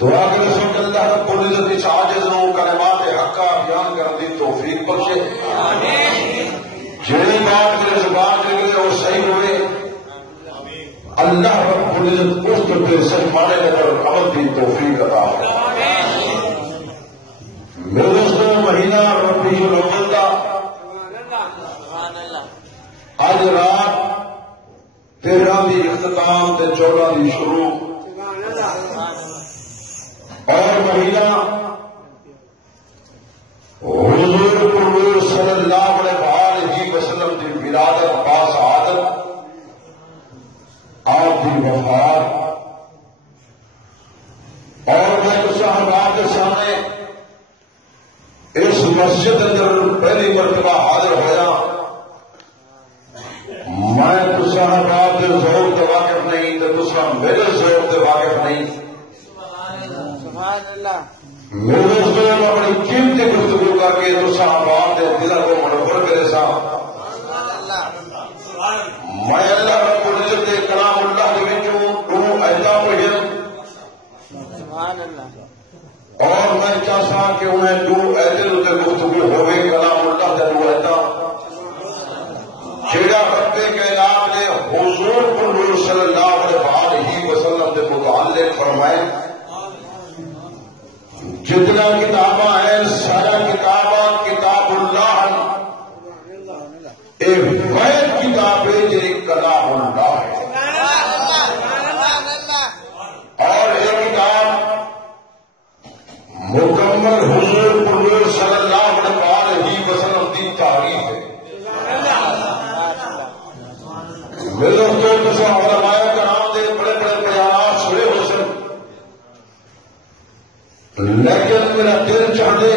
دعا کے رسول اللہ رب العزت اس عاجز ہوں کلمات حقہ بیان کر دی توفیق بخشے. جہی بات میرے زبان نکلے وہ صحیح ہوئے. اللہ رب العزت اس کے سرمانے پر عمل کی توفیق عطا فرمائے۔ میرے دوستوں، مہینہ ربیع الاول کا آج رات 13 کی اختتام تے 14 کی شروع، اور مہینہ حضور صلی اللہ علیہ وسلم کی ولادت با سعادت، آپ کی وفات، اور میں تو صحابہ کے سامنے اس مسجد اندر پہلی مرتبہ حاضر ہوا۔ میں تو صحابہ کے ذوق سے واقف نہیں، تو دوسرا میرے ذوق سے واقف نہیں۔ میرے دوستوں، اپنی قیمتی گفتگو کر کے تو صحابہ کے دلوں کو منور کرے سا۔ میں اللہ رب العزت کے کلام اللہ کے وچوں دو آیتاں پڑھیاں، اور میں چاہتا کہ انہیں دو آیتاں تے گفتگو ہوے کلام اللہ کے دو آیتاں جڑا رب کائنات نے حضور صلی اللہ علیہ وسلم کے متعلق فرمائے۔ جتنا کتاباں ہیں سارا کتاب اللہ، ایک واحد کتاب ہے جی کلام اللہ ہے، اور ایک کتاب مکمل حضور صلی اللہ علیہ وسلم کی تعریف ہے۔ میرے دوستوں، کسی علماء کرام دے بڑے بڑے بیانات سنے ہو سن، لیکن میرا دل چاہتے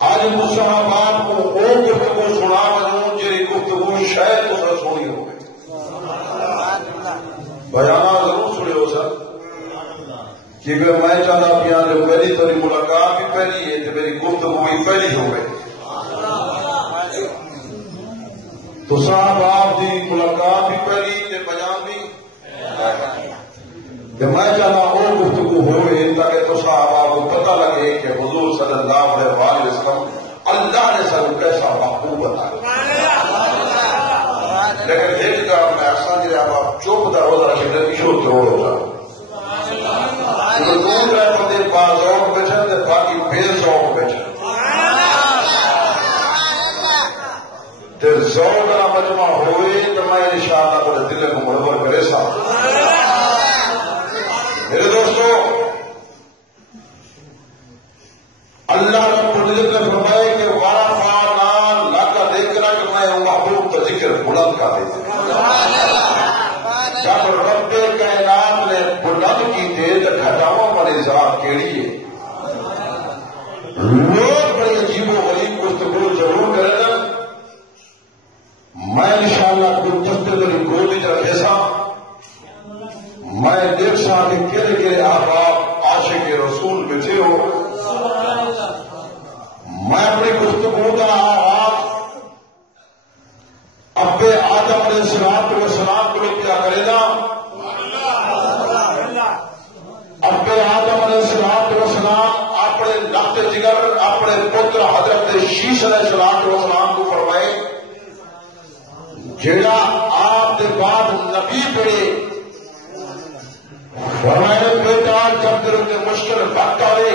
آج صحابہ کو وہ گفتگو سنا بنوں جی گفتگو شاید تو سنی ہو، بیانات ضرور سنے ہو سر، کیونکہ میں چاہتا پیا جو میری تیری ملاقات بھی پہلی ہے تو میری گفتگو بھی پہلی ہو گئی، تو صاحب آپ کی ملاقات بھی پہلی تے بیان بھی، میں چاہتا وہ گفتگو ہوئے تاکہ تو صاحب آپ کو پتہ لگے کہ حضور صلی اللہ علیہ وسلم اللہ نے سب کیسا محبوب بتایا۔ لیکن ایک کام میں ایسا نہیں رہا، آپ چپ دا روزہ رکھے ایشو توڑ ہو جائے، دوسرے بندے باذوق بیٹھے تے باقی بے ذوق بیٹھے، تے ذوق کا مجمع ہوئے تو میں انشاءاللہ تھوڑے دل کو منور کرے سا۔ میرے دوستو، اللہ رب العزت نے فرمایا کہ وَرَفَعْنَا لَكَ ذِكْرَكَ، میں محبوب کا ذکر بلند کر دیتے۔ جب رب کائنات نے بلند کی تھے تو گھٹاؤں والی ذات کیڑی ہے؟ لوگ بڑی عجیب و غریب گفتگو ضرور کریں گا، میں انشاءاللہ کوئی دستے میری گودی رکھے سا، میں دیکھ سا کہ کہڑے کہڑے احباب عاشق رسول بیٹھے ہو۔ میں اپنی گفتگو کا آغاز ابے آدم علیہ السلام کو کیا کرے گا۔ ابے آدم علیہ السلام اپنے لخت جگر اپنے پتر حضرت شیش علیہ السلام کو فرمائے، جیڑا آپ کے بعد نبی پڑے، فرمائے بیٹا جب دل کے مشکل وقت آئے،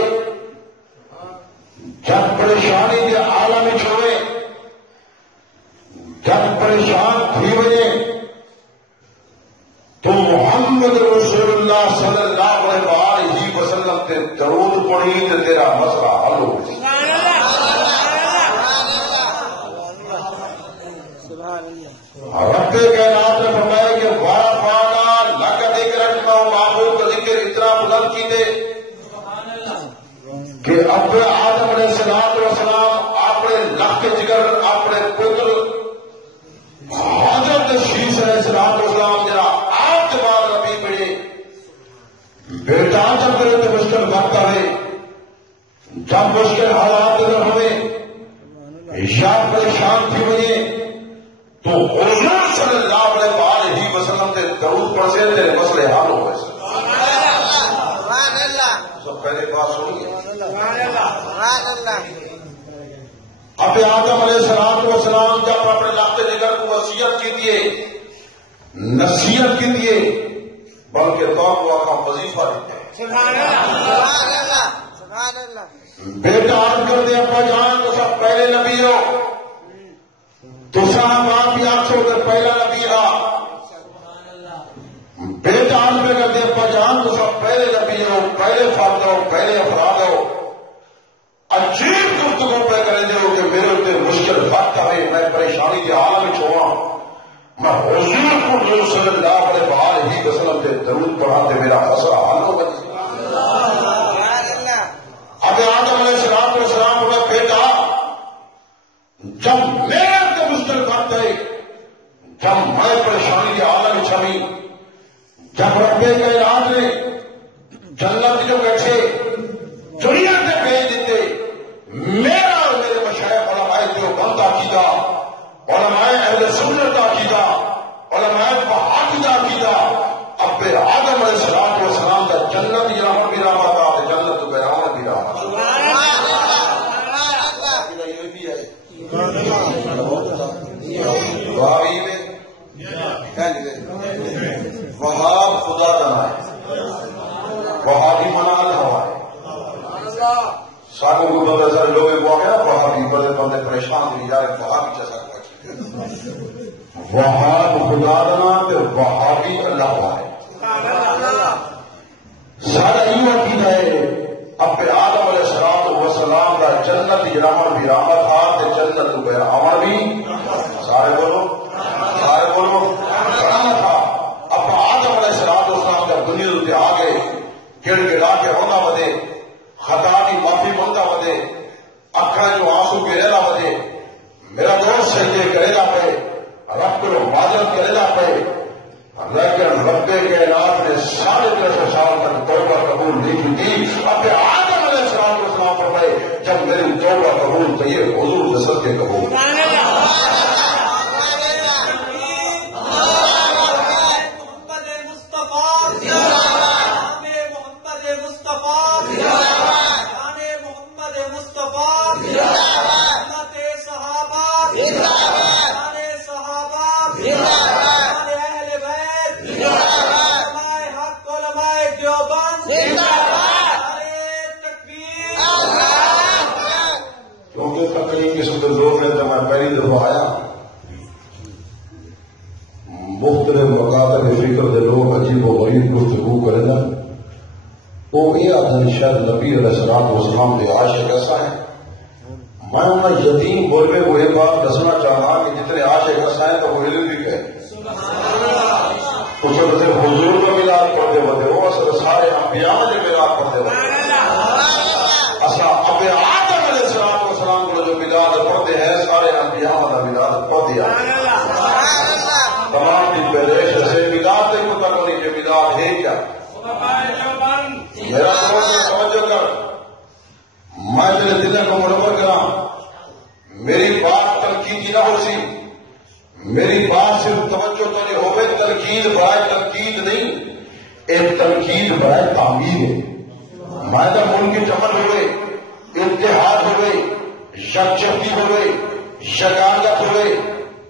جب پریشانی کے عالم چھوڑے، جب پریشان تھی وجے تو محمد رسول اللہ صلی اللہ علیہ وسلم کے درود پڑھی تو تیرا مسئلہ حل ہو گیا۔ رب کائنات نے فرمایا کہ وَرَفَعْنَا لَكَ ذِكْرَكَ، محبوب کا ذکر اتنا بلند کی دے کہ اب آدم علیہ السلام اپنے لخت جگر اپنے پتر حضرت شیش علیہ السلام جرا آپ کے بعد نبی پڑے، بیٹا جب میرے تو مشکل وقت آئے، جب مشکل حالات ہوئے یا پریشان تھی ہوئے تو حضور صلی اللہ علیہ وسلم کے درود پڑھ سے تیرے مسئلے حل ہو گئے۔ سب پہلے بات سنیے، اب آدم علیہ السلام جب اپنے لخت جگر کو وصیت کی دیے نصیحت کی دیے بلکہ توقع کا وظیفہ دیتے ہیں. سبحان اللہ سبحان اللہ. بیٹا عرض کر دے ابا جان تو سب پہلے نبی ہو تو صاحب آپ ہی آپ سے ہو کر پہلا نبی رہا. بیٹا عرض کر دے ابا جان تو سب پہلے نبی ہو پہلے فرد ہو پہلے افراد ہو. عجیب گفتگو پہ کریں دے ہو کہ میرے اتنے مشکل وقت ہے میں پریشانی کے حال میں چھوڑا میں حضور کو صلی اللہ علیہ وسلم سے درود پڑھاتے میرا مسئلہ حل ہو گیا. اب آدم علیہ السلام والسلام میں بیٹا جب میرے اتنے مشکل وقت ہے جب میں پریشانی کے حال میں چھوی جب ربے کے راج نے جنت جو بیٹھے دنیا سے بھیج دیتے میرا اور میرے مشائخ علماء دیوبند عقیدہ علماء اہل سنت عقیدہ علماء وہابیہ عقیدہ اب آدم علیہ السلام والسلام کا جنت یہاں بھی رہا تھا جنت تو بیرون بھی رہا تھا. وہابی میں وہاب خدا دنا ہے وہابی منال ہوا ہے. سانوں کو بندہ سارے لوگ وہ گیا وہابی بڑے بندے پریشان ہوئی جا رہے وہابی جیسا وہاب خدا دنا تو وہابی اللہ ہوا ہے. سارا یہ عقیدہ ہے اب آدم علیہ السلام والسلام کا جنت رحمت بھی رحمت تھا کہ جنت امر بھی سارے بولو رحمت تھا. اب آدم علیہ السلام والسلام کا دنیا سے آگے گڑ گڑا کے ہونا بدے خطا کی معافی منگا بدے اکھا جو آنسو کے ریلا بدے میرا دوست سجدے کریلا پہ رب کو معذرت کریلا پہ لیکن رب کائنات نے 350 سال تک توبہ قبول نہیں کی. اب آدم علیہ السلام والسلام فرمائے جب میری توبہ قبول تو یہ حضور سے صدقے قبول. پہلی دفعہ آیا مختلف مقاصد فکر کے لوگ عجیب و غریب گفتگو کرنا وہ یہ آدمی شاید نبی علیہ السلام والسلام کے عاشق ایسا ہے. میں انہیں یتیم بول میں وہ یہ بات دسنا چاہا کہ جتنے عاشق ایسا ہیں تو وہ علم بھی کہے اسے بتے حضور کا میلاد پڑھتے ہوتے وہ اصل سارے انبیاء جو میلاد پڑھتے ہوتے اصل اب آدم علیہ السلام والسلام کو جو میلاد پڑھتے ہیں سارے انبیاء والا میلاد پڑھ دیا. تمام دن پیدائش ایسے میلاد نہیں ہوتا کوئی یہ میلاد ہے کیا. میرا توجہ کر میں تیرے دل کو منور کرا میری بات تنقیدی نہ ہو سی میری بات صرف توجہ تو نہیں ہوئے تنقید برائے تنقید نہیں ایک تنقید برائے تعمیر ہے. مائدہ ملک کے جمل ہوئے اتحاد ہوئے یکجہتی ہوئے یگانگت ہوئے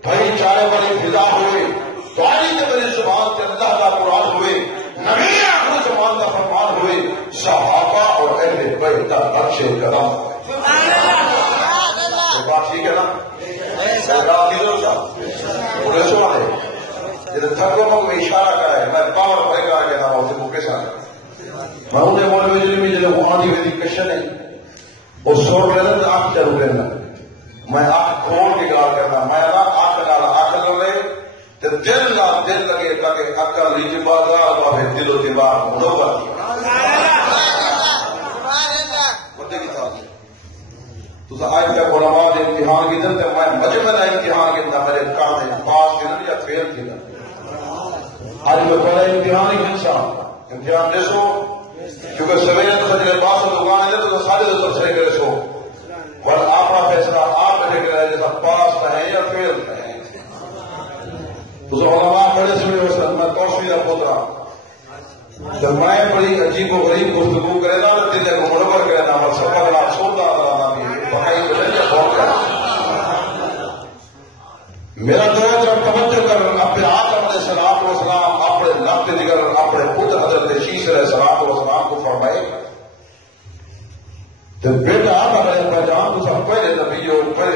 بھائی چارے والی فضا ہوئے دعائی کے میری زبان سے اللہ کا قرآن ہوئے نبی آخر زبان کا فرمان ہوئے صحابہ اور اہل بیت کا نقش قدم ہوئے. بات ٹھیک ہے نا پورے سوال ہے جب تھکو میں اشارہ کرا ہے میں پاور پڑے گا کہ نام اسے بکے ساتھ میں انہیں بولے وجلی میں جب وہاں دی ویدی کشن ہے وہ سور رہنا تو آنکھ چلو رہنا میں آنکھ کھول کے گار کرنا میں آنکھ ڈالا آنکھ لو رہے تو دل نہ دل لگے تاکہ اکل ریجی بازار بابے دل و دیوار مڑو باتی مدے کی تھا تو آج تک علماء نے امتحان کی دن میں مجمع نہ امتحان کی نہ میرے کام ہے پاس کی نہ یا فیل کی نہ آج میں پہلا امتحان ہی انسان امتحان دے سو کیونکہ سویرے تو سجلے پاس دکان ہے تو سارے دوستر صحیح کرے سو اور آپ کا فیصلہ آپ نے کرے جیسا پاس رہے یا فیل رہے تو علماء بڑے سے میں توفیق پوترا جب میں بڑی عجیب و غریب گفتگو کرے نا تو دل کو منور کرے نا اور سب کا سوتا میرا دوست جب توجہ کر اب آدم علیہ السلام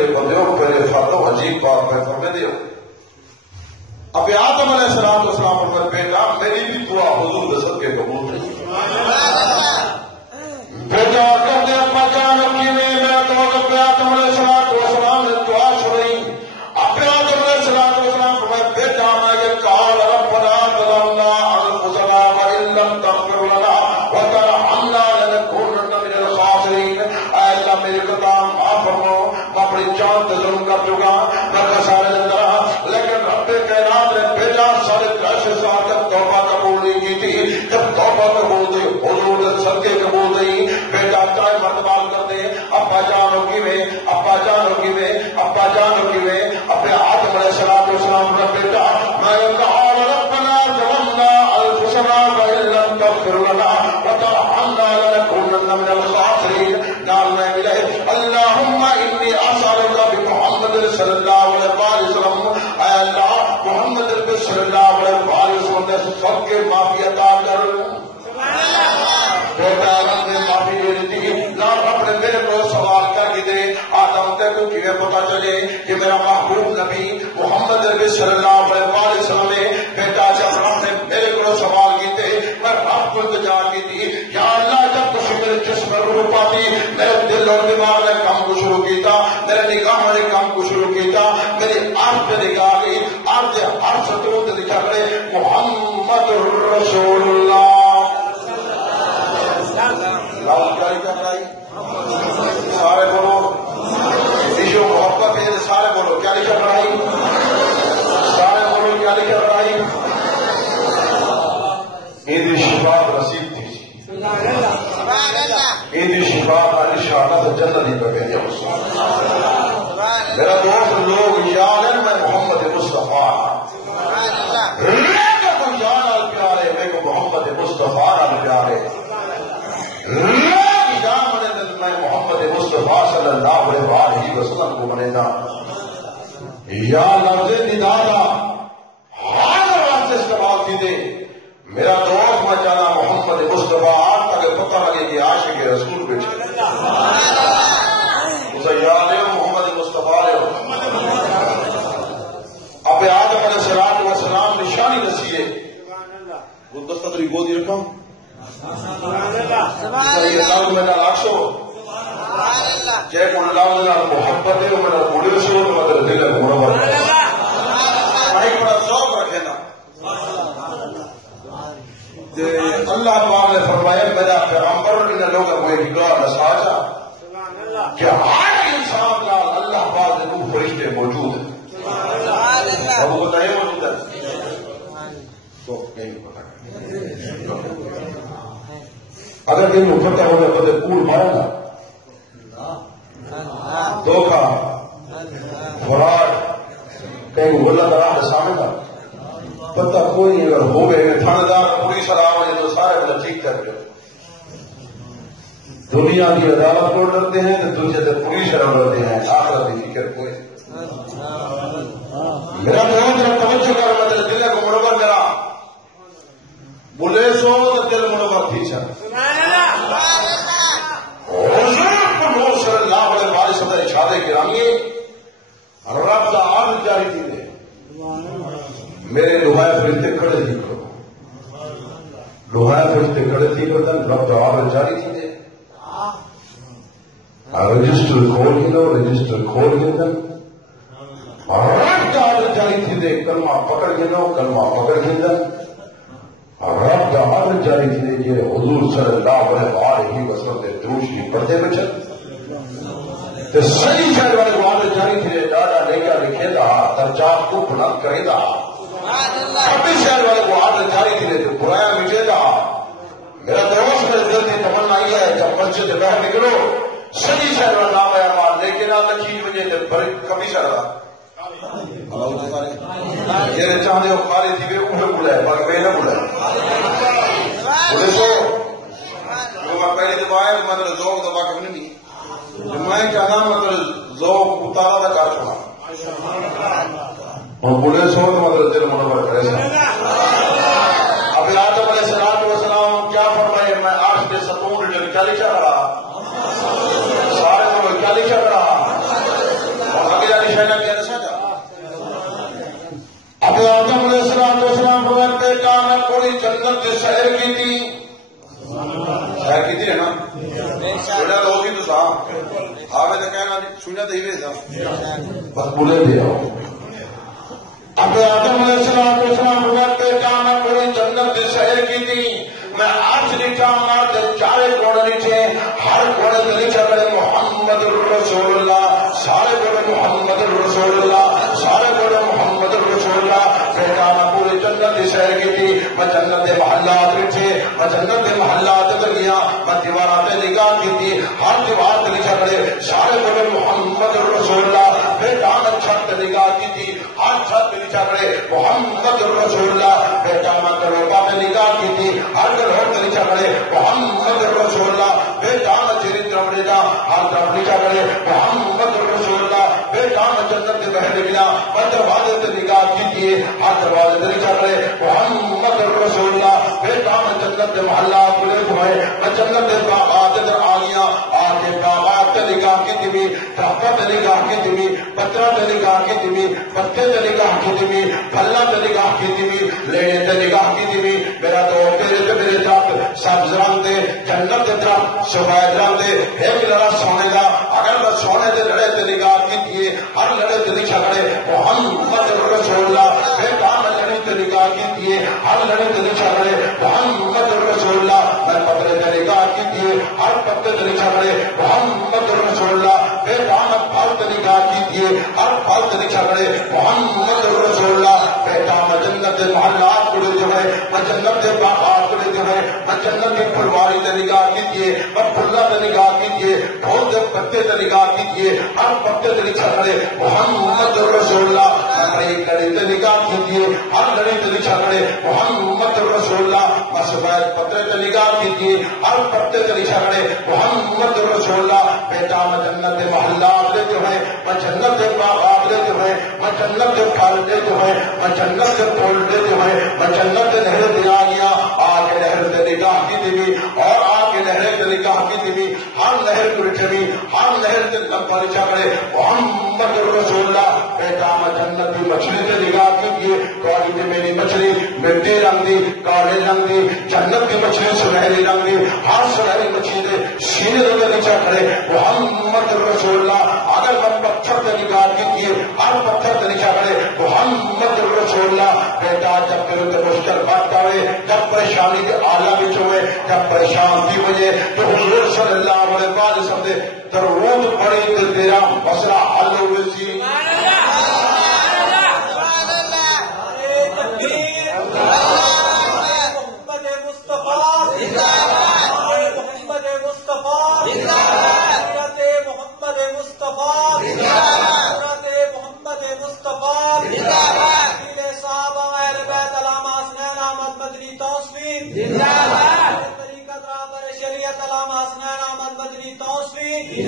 میرے بندے پہلے فاتو عجیب بات میں فرمے دے اب آدم علیہ السلام پر بیٹا میری بھی دعا حضور کے صدقے قبول نہیں بیٹا کر دے اپنا جان کی میں تو اپنے آدم علیہ السلام نے دعا سنی اپنے آدم علیہ السلام فرمایا بیٹا میں یہ قال ربنا ظلمنا انفسنا وان لم تغفر لنا وترحمنا لنكونن من الخاسرین اے اللہ میرے قدام معاف فرماؤ میں اپنی جان سے ظلم کر چکا میں خسارے میں رہا لیکن رب کائنات نے بھیجا 3.5 سال تک توبہ قبول نہیں کی تھی جب توبہ قبول تھی حضور نے صدقے قبول نہیں بیٹا چاہے مرتبال کر دے ابا جانوں کی میں ابا جانوں کی میں ابا جانوں کی میں اپنے آدم علیہ السلام کا بیٹا میں کہا ربنا ظلمنا انفسنا وان لم تغفر لنا وترحمنا لنكونن من الخاسرین نام میں ملے اللهم انی اسالک بمحمد صلی اللہ علیہ وسلم اے اللہ محمد صلی اللہ علیہ وسلم نے سب کے معافی عطا کر بیٹا نے معافی دے دی نہ اپنے میرے کو سوال کر کے دے آدم تے کو کہ پتہ چلے کہ میرا محبوب نبی محمد صلی اللہ علیہ وسلم نے بیٹا جب ہم نے میرے کو سوال کیتے میں رب کو التجا کی تھی یا اللہ جب تو میرے جسم میں روح پاتی میرے دل اور دماغ نے کام کو شروع کیتا میرے نگاہ نے کام کو شروع کیتا میری آنکھ پہ نگاہ گئی آنکھ ہر ستروں سے لکھا کرے محمد رسول اللہ کیا لکھا کرائی سارے بولو عشق و محبت ہے سارے بولو کیا لکھا کرائی سارے بولو کیا لکھا کرائی عید شفاعت رسید تھی عید شفاعت علی شہادت سے جنت ہی پہ گیا میرا دوست لوگ یاد ہے میں محمد مصطفیٰ کو جان al پیارے میں کو محمد مصطفیٰ al پیارے میں محمد مصطفیٰ صلی اللہ علیہ وسلم کو بنے گا یا لفظ ندا تھا ہر بات سے استعمال کی دے میرا دوست میں جانا محمد مصطفیٰ تاکہ پتہ لگے کہ عاشق رسول بیٹھے اسے یاد ہے محمد مصطفیٰ اب آدم علیہ السلام نشانی دسیے گلدستہ تری گودی رکھا میرا لاکھو جے کو اللہ محبت ہے میرا بوڑھے سے میرا دل ہے مربت بڑا شوق رکھے نا اللہ پاک نے فرمایا میرا پیغمبر ان لوگوں کو ایک دعا نساجا کہ ہر انسان کا اللہ پاک کے روح فرشتے موجود ہیں اب وہ بتائیے موجود ہے تو نہیں پتا اگر دن میں پتہ ہونے پتے پور مارا گا دھوکہ فراڈ کہیں غلط راہ سامنے کا پتہ کوئی اگر ہو گئے تھانے دار پولیس اور آواز تو سارے بلا ٹھیک کر گئے دنیا کی عدالت کو ڈرتے ہیں تو دوسرے سے پولیس اور ڈرتے ہیں آخرت کی فکر کوئی میرا بہت توجہ کر مطلب دل کو مربت کرا بولے سو تو دل مربت تھی سر حضور صلی اللہ علیہ وسلم ارشاد گرامی رب کا عرض جاری کی دے میرے لوہائے فرشتے کھڑے تھی کرو لوہائے فرشتے کھڑے تھی کرو رب کا عرض جاری کی دے رجسٹر کھول کے دو رجسٹر کھول کے دو رب کا عرض جاری تھی دے کلمہ پکڑ کے دو کلمہ پکڑ کے دو رب کا عرض جاری تھی دے یہ حضور صلی اللہ علیہ وسلم نے دروش کی پردے میں چل تو صحیح شہر والے کو عرض جاری تھی دے ڈاڈا لے لکھے دا درجات کو بلند کرے دا اپنے شہر والے کو عرض جاری تھی دے تو برایا مٹے دا میرا دوست میں دل کی تمنا یہ ہے جب مسجد سے باہر نکلو صحیح شہر والا نام ہے ہمارا لیکن آپ لکھی وجہ کبھی شہر رہا یہ چاہتے ہو خالی تھی بھی انہیں بلائے باقی میں نہ بلائے بولے سو جو میں پہلی دفعہ ہے مطلب ذوق دبا کے نہیں جو میں چاہتا مطلب ذوق اتارا تھا کار چھوڑا اور بولے سو تو مطلب دل منور کرے سا اب آدم علیہ السلام کیا فرمائے میں آج کے ستون ریٹر کیا لکھا رہا سارے کو کیا لکھا رہا بڑی شہنا کیا نسا جا اب آدم علیہ السلام فرماتے کہ میں پوری جنت سے سیر کی تھی سیر کی تھی ہے نا سنیا تو ہوگی تو صاحب آوے تو کہنا سنیا تو ہی بھی بس بولے دیا اب آدم علیہ السلام فرماتے کہ میں پوری جنت سے سیر کی تھی میں آج نیچا مارتے چارے کوڑے نیچے ہر کوڑے کے نیچے بڑے محمد الرسول اللہ سارے کوڑے محمد الرسول اللہ سارے کوڑے محمد الرسول اللہ بیٹا میں پوری جنت کی سیر کی تھی میں جنت محلات نیچے میں جنت محلات گیا میں دیوارات نگاہ کی تھی ہر دیوار کے نیچے بڑے سارے کوڑے محمد الرسول اللہ بیٹا میں چھت نگاہ کی تھی ہر چھت کے نیچے بڑے محمد الرسول اللہ بیٹا میں کروبا میں نگاہ کی تھی ہر نیچا بڑے محمد رسول اللہ بیٹا میں چریتر بڑے جا ہر طرف نیچا بڑے محمد رسول اللہ بیٹا میں جنت کے بہر نکلا میں دروازے سے نگاہ کیجیے ہر دروازے سے نیچا بڑے محمد رسول اللہ بیٹا میں جنت کے محلات کھلے ہوئے میں جنت کے باغات ادھر آ گیا آگے باغات سے نگاہ کی تھی درخت سے نگاہ کی تھی پتھر سے نگاہ کی تھی پتے سے نگاہ کی تھی پھلا سے نگاہ کی تھی لینے سے نگاہ کی تھی میرا تو میرے ساتھ سبز رنگ دے جنت کے طرف سفید رنگ دے ایک لڑا سونے کا اگر میں سونے کے لڑے سے نگاہ کی تھی ہر لڑے سے نیچا لڑے محمد رسول اللہ بیٹا میں لڑے سے نگاہ کی تھی ہر لڑے سے نیچا لڑے محمد رسول اللہ میں پترے سے نگاہ کی تھی ہر پتے سے نیچا لڑے محمد رسول اللہ بیٹا میں پھل سے نگاہ کی تھی ہر پھل سے نیچا لڑے محمد رسول اللہ بیٹا میں جنت محلات کو جو ہے میں جنت باغات میں جنت کی پھلواری سے نگاہ کیجیے میں پھلا سے نگاہ کیجیے ڈھول سے پتے سے نگاہ کیجیے ہر پتے سے نچا کرے محمد رسول اللہ ہر ایک لڑی سے نگاہ کیجیے ہر لڑی سے نچا کرے محمد رسول اللہ میں سفید پتے سے نگاہ کیجیے ہر پتے سے نچا کرے محمد رسول اللہ بیٹا میں جنت محلات لیتے ہیں میں جنت باغات لیتے ہیں میں جنت کے پھل لیتے ہیں میں جنت کے پھول لیتے ہیں میں جنت کے نہر دیا گیا آگے نہر سے نگاہ کی تھی اور آگے نہر سے نگاہ کی تھی ہر نہر کو رچھوی ہر نہر سے لمبا رچا کرے محمد رسول اللہ بیٹا میں جنت کی مچھلی سے نگاہ کیجیے کالی نے میری مچھلی مٹی رنگ دی کالے رنگ دی جنت کی مچھلی سنہری رنگ دی ہر سنہری مچھلی سے سینے سے نیچا کرے محمد رسول اللہ اگر میں پتھر سے نگاہ کیجیے ہر پتھر سے نیچا کرے محمد رسول اللہ بیٹا جب پھر مشکل بات آئے جب پریشانی کے آلہ بچ ہوئے جب پریشان کی وجہ تو حضور صلی اللہ علیہ وسلم نے درود پڑھی تو تیرا مسئلہ حل ہوئے سی علامہ حسنین احمد مدنی توسوی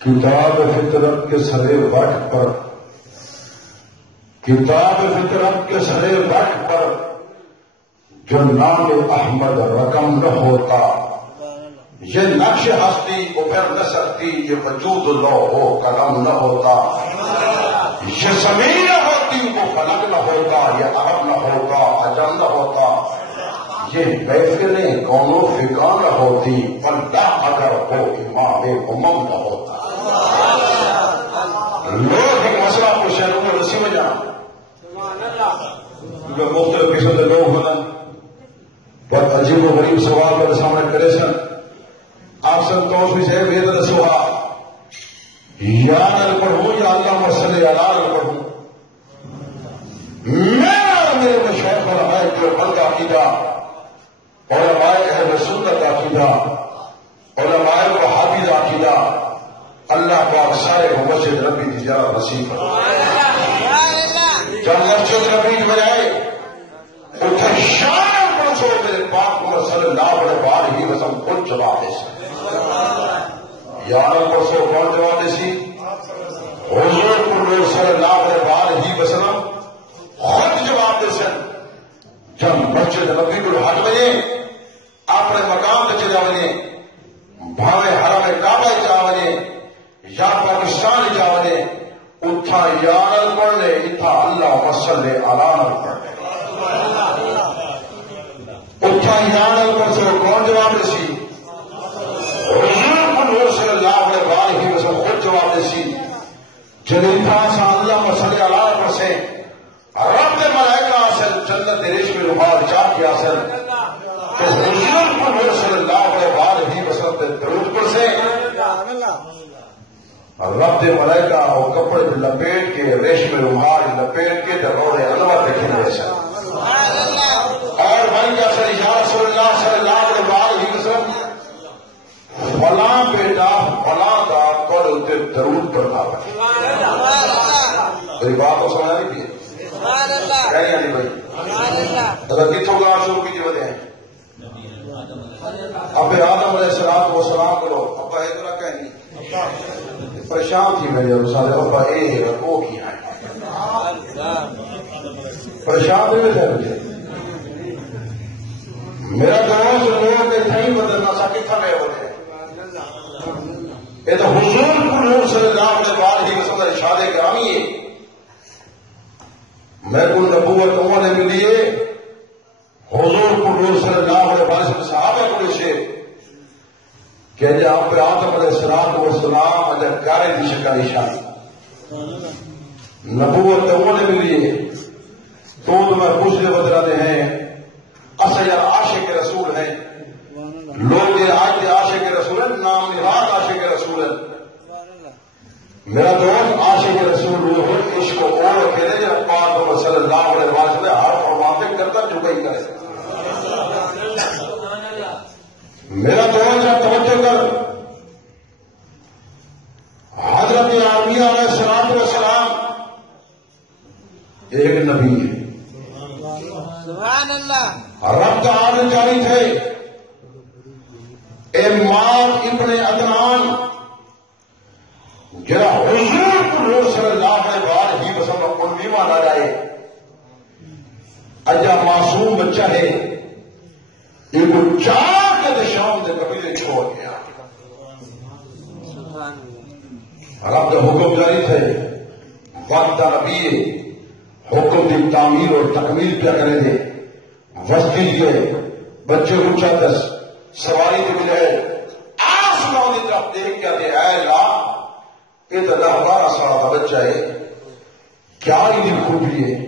کتاب فطرت کے سرے وقت پر کتاب فطرت کے سرے وقت پر جو نام احمد رقم نہ ہوتا یہ نقش ہستی ابھر نہ سکتی یہ وجود لو ہو قلم نہ ہوتا یہ زمین نہ ہوتی وہ فلک نہ ہوتا یہ عرب نہ ہوتا عجم نہ ہوتا یہ محفلیں کون و فکا نہ ہوتی اللہ اگر ہو امام امم نہ ہوتا لوگ ایک مسئلہ پوچھے لوگ رسی میں جانا کیونکہ مختلف قسم کے لوگ ہونا بہت عجیب و غریب سوال میرے سامنے کرے سن آپ سب توسوی سے بہتر سوال یا نہ پڑھوں یا اللہ مسئلے علال پڑھوں میرا میرے مشیخ علماء دیوبند عقیدہ علماء اہل سنت عقیدہ علماء وہابی عقیدہ اللہ پاک سارے مسجد نبی کی جگہ نصیب جب مسجد نبی کی بجائے اتنے شان پڑھو میرے پاک محمد صلی اللہ علیہ وسلم خود جواب دے سکتے یار پرسوں کون جواب دے سی حضور پر صلی اللہ علیہ وسلم خود جواب دے سن جب مسجد نبی کو ہٹ بجے اپنے مقام پہ چلا بجے بھاوے حرم کعبہ صلی علی محمد اٹھا ایران پر سے کون جواب دیسی حضور نور صلی اللہ علیہ وسلم خود جواب دیسی جلیفہ سا اللہ صلی اللہ پر سے رب ملائکہ اصل جنت ریش میں روحال چاہ کے اصل کہ حضور نور صلی اللہ علیہ وسلم درود پر سے رب ملائکہ اور کپڑے میں لپیٹ کے ریش میں روحال لپیٹ کے ڈرور علوہ دیکھیں ویسا اور بھائی کا رسول اللہ صلی اللہ علیہ وسلم فلاں بیٹا فلاں کا کل اتنے درود پڑھتا ہے میری بات کو سمجھا نہیں تھی کہہ نہیں بھائی اگر کتوں کا شروع کی ضرورت ہے اب آدم علیہ السلام کو سلام کرو ابا ہے تو کہیں نہیں پریشان تھی میرے اور سارے ابا اے ہے وہ کیا ہے پریشان بھی تھے مجھے میرا دوست لوگوں کے نہیں بدلنا سا کتنا میں ہوتے یہ تو حضور نور صلی اللہ علیہ وسلم ارشاد گرامی ہے میں کو نبوت عمر نے ملی ہے حضور نور صلی اللہ علیہ وسلم صحابہ کو اسے کہ جب آپ پہ آدم علیہ السلام والسلام اجا کارے دی شکل نشان نبوت عمر نے ملی ہے تو میں پوچھنے بدلاتے ہیں اصل یار عاشق رسول ہیں لوگ یہ آج کے عاشق رسول ہیں نام نہاد عاشق رسول ہیں میرا دوست عاشق رسول عشق اور کہہ رہے ہیں پاک صلی اللہ علیہ وسلم ہر فرماتے کرتا جو کہیں کرے میرا دوست جب توجہ کر حضرت عربی علیہ السلام ایک نبی ہے سبحان اللہ رب کا عالم جاری تھے امام ابن عدنان جرا حضور نور صلی اللہ علیہ وسلم انویما نہ جائے اجا معصوم بچہ ہے یہ کو چار کے شام سے قبیلے چھوڑ گیا رب کا حکم جاری تھے وقت نبی حکم کی تعمیر اور تکمیل کیا کرے تھے وسطی دیے بچے اونچا دس سواری کے بجائے آسمان کی طرف دیکھ کے آتے اے اللہ یہ تو 10-12 سال کا بچہ ہے کیا ان خوبی ہے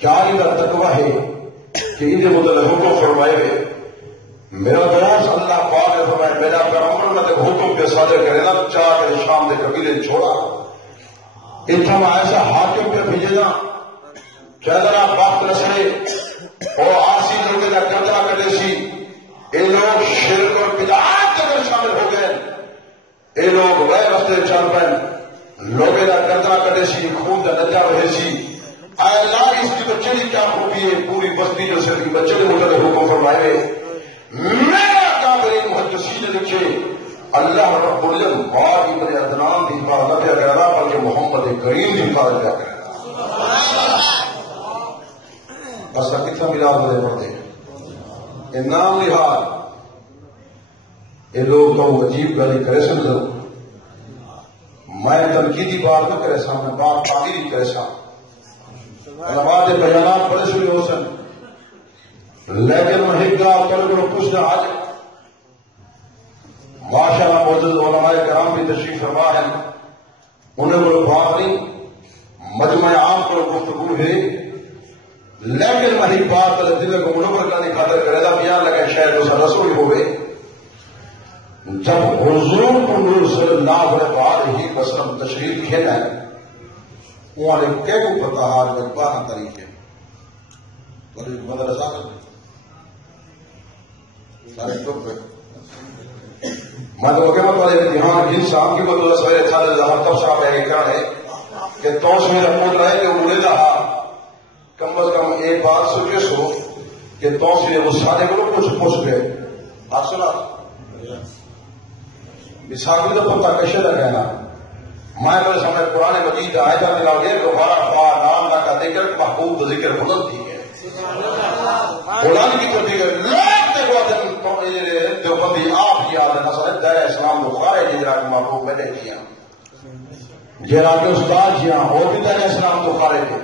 کیا ان کا تقوی ہے کہ ان متعلق حکم فرمائے ہوئے میرا دوست اللہ پاک نے فرمایا میرا پیغمبر میں تو حکم کے صادر کرے نا 4 شام کے قبیلے چھوڑا اتنا میں ایسا حاکم پہ بھیجنا چہرہ وقت رسے اور آسی لوگوں کا قبضہ کرے سی یہ لوگ شرک اور بدعات کے اندر شامل ہو گئے یہ لوگ وہ رستے چل پے لوگوں کا قبضہ کرے سی خون کا نجا رہے سی اے اللہ اس کی بچے کی کیا خوبی ہے پوری بستی جو سے بچے نے مجھے حکم فرمائے میرا کابری محدثین نے لکھے اللہ رب العزت باغ ابن عدنان کی حفاظت کیا کرنا بلکہ محمد کریم کی حفاظت کیا کرنا بس کتنا ملاد بڑے پڑھتے ہیں یہ نام نہاد یہ لوگ تو عجیب گلی کرے سن لو میں تنقیدی بات نہ کرے سا میں بات تعمیری کرے سا علماء دے بیانات بڑے سنی ہو سن لیکن مہنگا کل کو پوچھنا آج ماشاءاللہ موجود علماء کرام بھی تشریف فرما ہے انہیں کوئی بات نہیں مجمع عام پر گفتگو ہے لیکن وہی بات دل کو منور کرنے خاطر کرے گا بیان لگے شاید اس رسول ہوئے جب حضور نور صلی اللہ علیہ وسلم تشریف کھیلا ہے وہاں نے کیا کو پتا حال میں 12 طریقے مدرسہ سارے چپ گئے میں تو کہ مطلب یہاں جن صاحب کی مطلب سویرے تھا تب صاحب ہے کیا ہے کہ توس میرا پوچھ رہا ہے کہ انہیں کہا کم از کم ایک بات سوچے سو کہ توس میں وہ سارے کو کچھ پوچھ گئے آپ سنا بساخی تو پتہ کشے لگا نا میں میرے سامنے قرآن مجید آئے جانے ملا گیا کہ ہمارا خواہ نام نہ کا ذکر محبوب ذکر بلند تھی ہے قرآن کی تو دیگر لاکھ دیوبندی آپ یاد ہے نسل دیر اسلام بخارے جی راک محبوب میں نے کیا جی راک استاد جی ہاں وہ بھی دیر اسلام بخارے تھے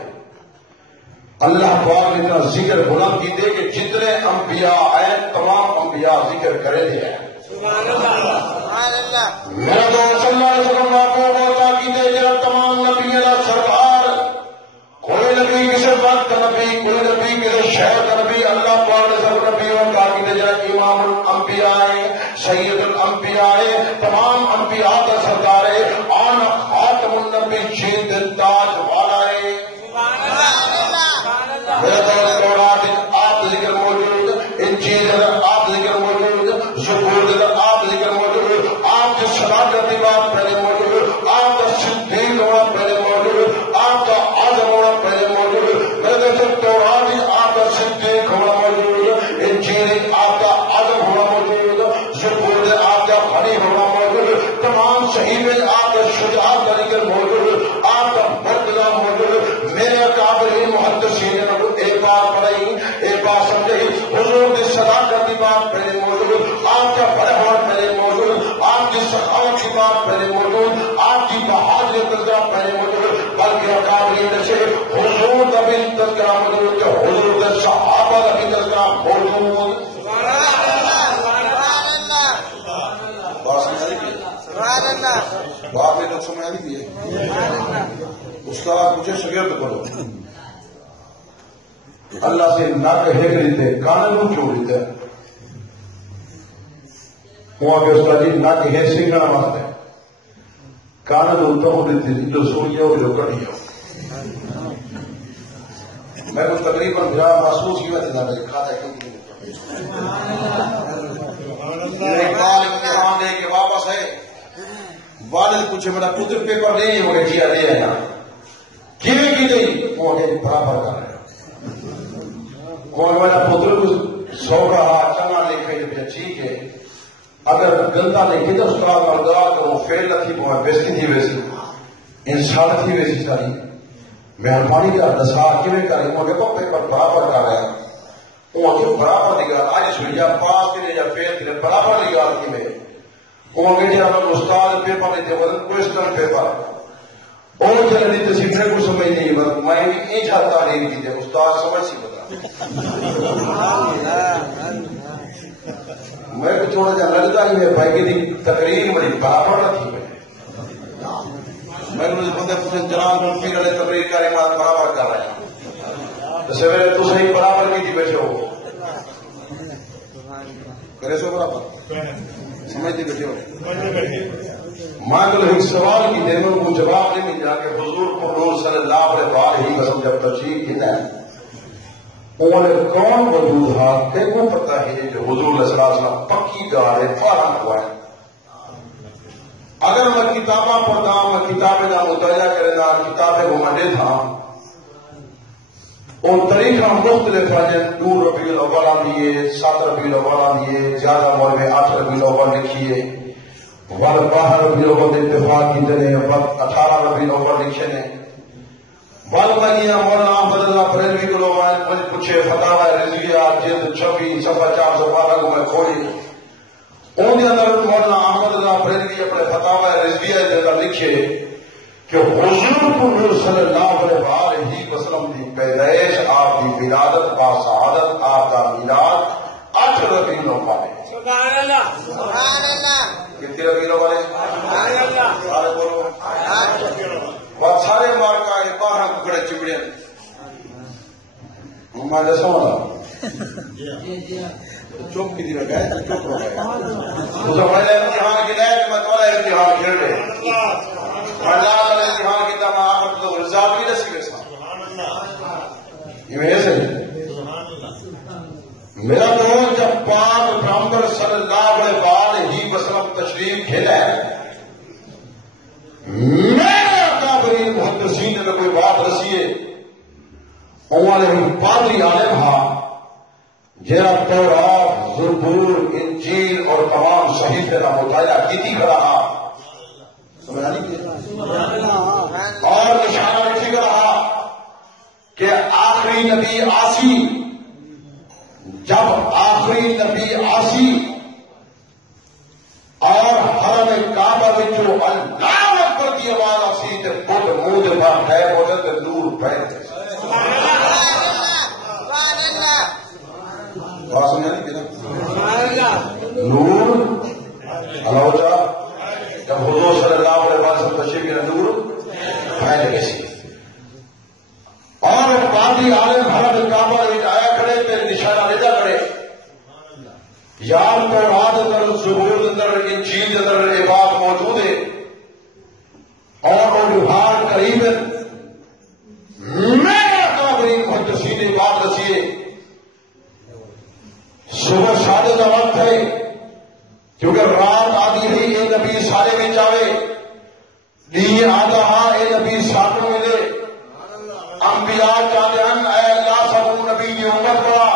اللہ پاک نے اتنا ذکر بلند کی دے کہ جتنے انبیاء آئے تمام انبیاء ذکر کرے دے ہیں. میرا دوست صلی اللہ علیہ وسلم آپ کو بتا کی دے کہ تمام نبی سرکار، کوئی نبی کسی وقت کا نبی، کوئی نبی کسی شہر کا نبی، اللہ پاک نے سب نبیوں کا کی دے جا امام الانبیاء ہے، سید الانبیاء ہے، تمام انبیاء کا سردار ہے، آن خاتم النبی چین تاج والا ہے. میرا دوست دورات آپ ذکر موجود، ان چیزیں آپ ذکر موجود، زبور آپ ذکر موجود، آپ کی صداقت کی بات پہلے موجود، آپ کا صدیق ہونا پہلے موجود، آپ کا عزم ہونا پہلے موجود. میرے دوست دورات آپ کا صدیق ہونا موجود، ان چیزیں آپ کا عزم ہونا موجود، زبور آپ کا غنی ہونا موجود، تمام صحیح آپ کا شجاعت کا ذکر موجود، آپ کا مرتضی موجود. میرے قابل محدثین نے ایک بات پڑھی، ایک بات سمجھی، حضور کی صداقت کی بات پہلے موجود، آپ کا بڑھاپن پہلے موجود، آپ کی سخاوت کی بات پہلے موجود، آپ کی بہادری تذکرہ پہلے موجود، بلکہ قابلین سے حضور کا بھی تذکرہ موجود کہ حضور کے صحابہ کا بھی تذکرہ موجود. بات میں تو سمجھ آئی ہے. استاد مجھے شگرد کرو، اللہ سے نہ کہے لیتے کان کو کیوں لیتے وہاں کے استاد جی نہ کہے سنگنا واسطے کان تو ہو دیتے جو سوئی ہو جو کٹی ہو. میں کو تقریباً میرا محسوس ہی ہوتا تھا میں کھاتا امتحان دے کے واپس ہے، والد پوچھے میرا پتر پیپر نہیں ہو گئے کیا دے رہے کی نہیں وہ برابر کر رہے کون میرا پتر کو 100 رہا چنا لکھے ٹھیک ہے، اگر گندا لکھے تو استاد مردار کرو فیل نہ تھی بیستی تھی ویسی انسان تھی ویسی ساری مہربانی کا دسا کیویں کریں وہ دیکھو پیپر برابر کر رہے ہیں وہ کے برابر نگاہ آج سوئی یا پاس کے لیے یا فیل کے لیے برابر نگاہ کی میں وہ کہ جب استاد پیپر لیتے وہ کوشچن پیپر اور چلنے تصویر کو سمجھ نہیں میں بھی یہ چاہتا نہیں کی تھے استاد سمجھ سی بتا میں بھی تھوڑا جا لگتا ہی ہے بھائی کی تقریر بڑی برابر نہ تھی میں بندے پوچھے جناب منفی والے تقریر کا بات برابر کر رہے ہیں سویرے تو صحیح برابر کی تھی بیٹھے ہو کرے سو برابر سمجھتے بیٹھے ہو. میں تو ایک سوال کی دے میں کو جواب نہیں مل جا کہ حضور کو صلی اللہ علیہ وسلم جب تشریف کی ہے انہوں نے کون وجود تھا تیرے پتا ہے جو حضور صلی اللہ علیہ وسلم پکی گاڑ ہے فارغ ہوا ہے. اگر میں کتاباں پڑھتا میں کتابیں کا مطالعہ کرنا کتابیں گھمانے تھا اور طریقہ مختلف ہے 2 ربیع الاول آئیے 7 ربیع الاول آئیے زیادہ مول میں 8 ربیع الاول لکھیے ول 12 ربیع الاول اتفاق کی جنے 18 ربیع الاول لکھے نے ول لگیا مولانا احمد بریلوی کو مجھے پوچھے فتاوی رضویہ جلد 26 صفحہ 412 کو میں کھولی ان کے اندر مولانا احمد بریلوی اپنے فتاوی رضویہ کے اندر لکھے کہ حضور صلی اللہ علیہ وسلم کی پیدائش آپ کی ولادت با سعادت آپ کا میلاد 8 ربیع الاول ہے. سبحان اللہ سبحان اللہ. کتنے ربیع الاول ہے؟ سبحان اللہ. سارے بولو بہت سارے مار کا 12 ٹکڑے چمڑے میں دسوں چوک کی دی گئے چوک ہو گئے امتحان کی لائٹ میں تھوڑا امتحان کھیل رہے امتحان کی تمام رزالت بھی دسی گئے میرا دوست جب پاک پیغمبر صلی اللہ علیہ وسلم تشریف کھیلا ہے میرے اکابرین محدثین نے کوئی بات رسیے انہوں پادری عالم ہا جہاں تورات زبور انجیل اور تمام صحیفے کا مطالعہ کی کھڑا اور نشانہ لکھی رہا کہ آخری نبی آسی جب آخری نبی آسی اور حرم کعبہ میں جو اللہ اکبر کی آواز آسی تے بدھ منہ دے پر ہے وہ تے نور پہ بات سمجھا نہیں کیا نور الوجہ جب حضور صلی اللہ علیہ وسلم تشریف کے نور پھیل گئی اور پادری عالم حرم کعبہ آیا کرے تے نشانہ لیدا کرے یار تو رات اندر زبور اندر انجیل اندر یہ بات موجود ہے اور وہ لوہار قریب میرا کابرین محدثین نے بات رسیے صبح 7:30 کا وقت ہے کیونکہ رات آدھی ہے یہ نبی سارے میں جاوے دی آدھا ہاں اے نبی ساتوں ملے انبیاء چاہتے ہیں اے اللہ سب نبی کی امت پڑا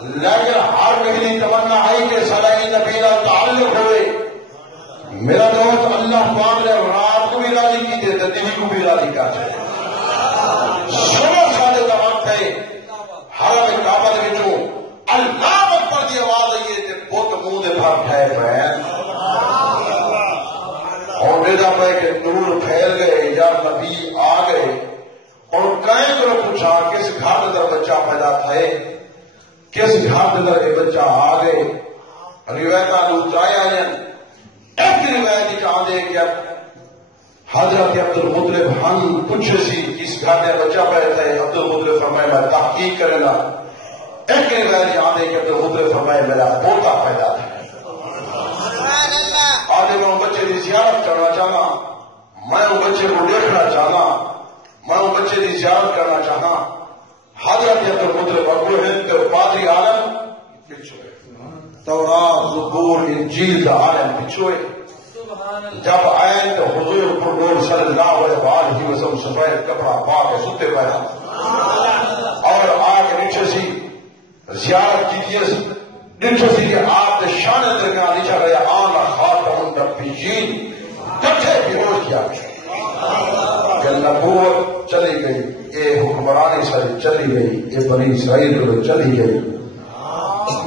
لیکن ہر مہینے تمنا آئی کہ سارا یہ نبی کا تعلق ہوئے میرا دوست اللہ پاک نے رات کو بھی راضی کی دے دن کو بھی راضی کر چاہے صبح 7:30 کا وقت ہے حرم کعبہ کے وچوں اللہ اکبر دی آواز آئی ہے تے بت منہ دے بھر ٹھہر پے اور دیدا پے کہ نور پھیل گئے یا نبی آ گئے اور کہیں کو پوچھا کس گھر اندر بچہ پیدا تھے کس گھر اندر یہ بچہ آ گئے روایت لوٹائے آئے ایک روایت آدھے کہ حضرت عبد المطلب ہم پوچھے سی کس گھر میں بچہ پیدا تھے عبد المطلب فرمائے میں تحقیق کرے گا ایک روایت آدھے کہ عبد المطلب فرمائے میرا پوتا پیدا تھا آدھے میں بچے کی زیارت کرنا چاہنا میں وہ بچے کو دیکھنا چاہنا میں وہ بچے کی زیارت کرنا چاہنا حضرت عبد المطلب ابو ہند کے پادری عالم تورات زبور انجیل کا عالم پچھوئے جب آئے تو حضور پر نور صلی اللہ علیہ وسلم سفید کپڑا پا کے ستے پہنا اور آ کے نیچے سی زیارت کیجیے نیچے سی کہ آپ نے شان درگاہ لکھا گیا آنا خاتم النبیین کٹھے بیہوش کیا کہ نبوت چلی گئی یہ حکمرانی ساری چلی گئی یہ بنی اسرائیل چلی گئی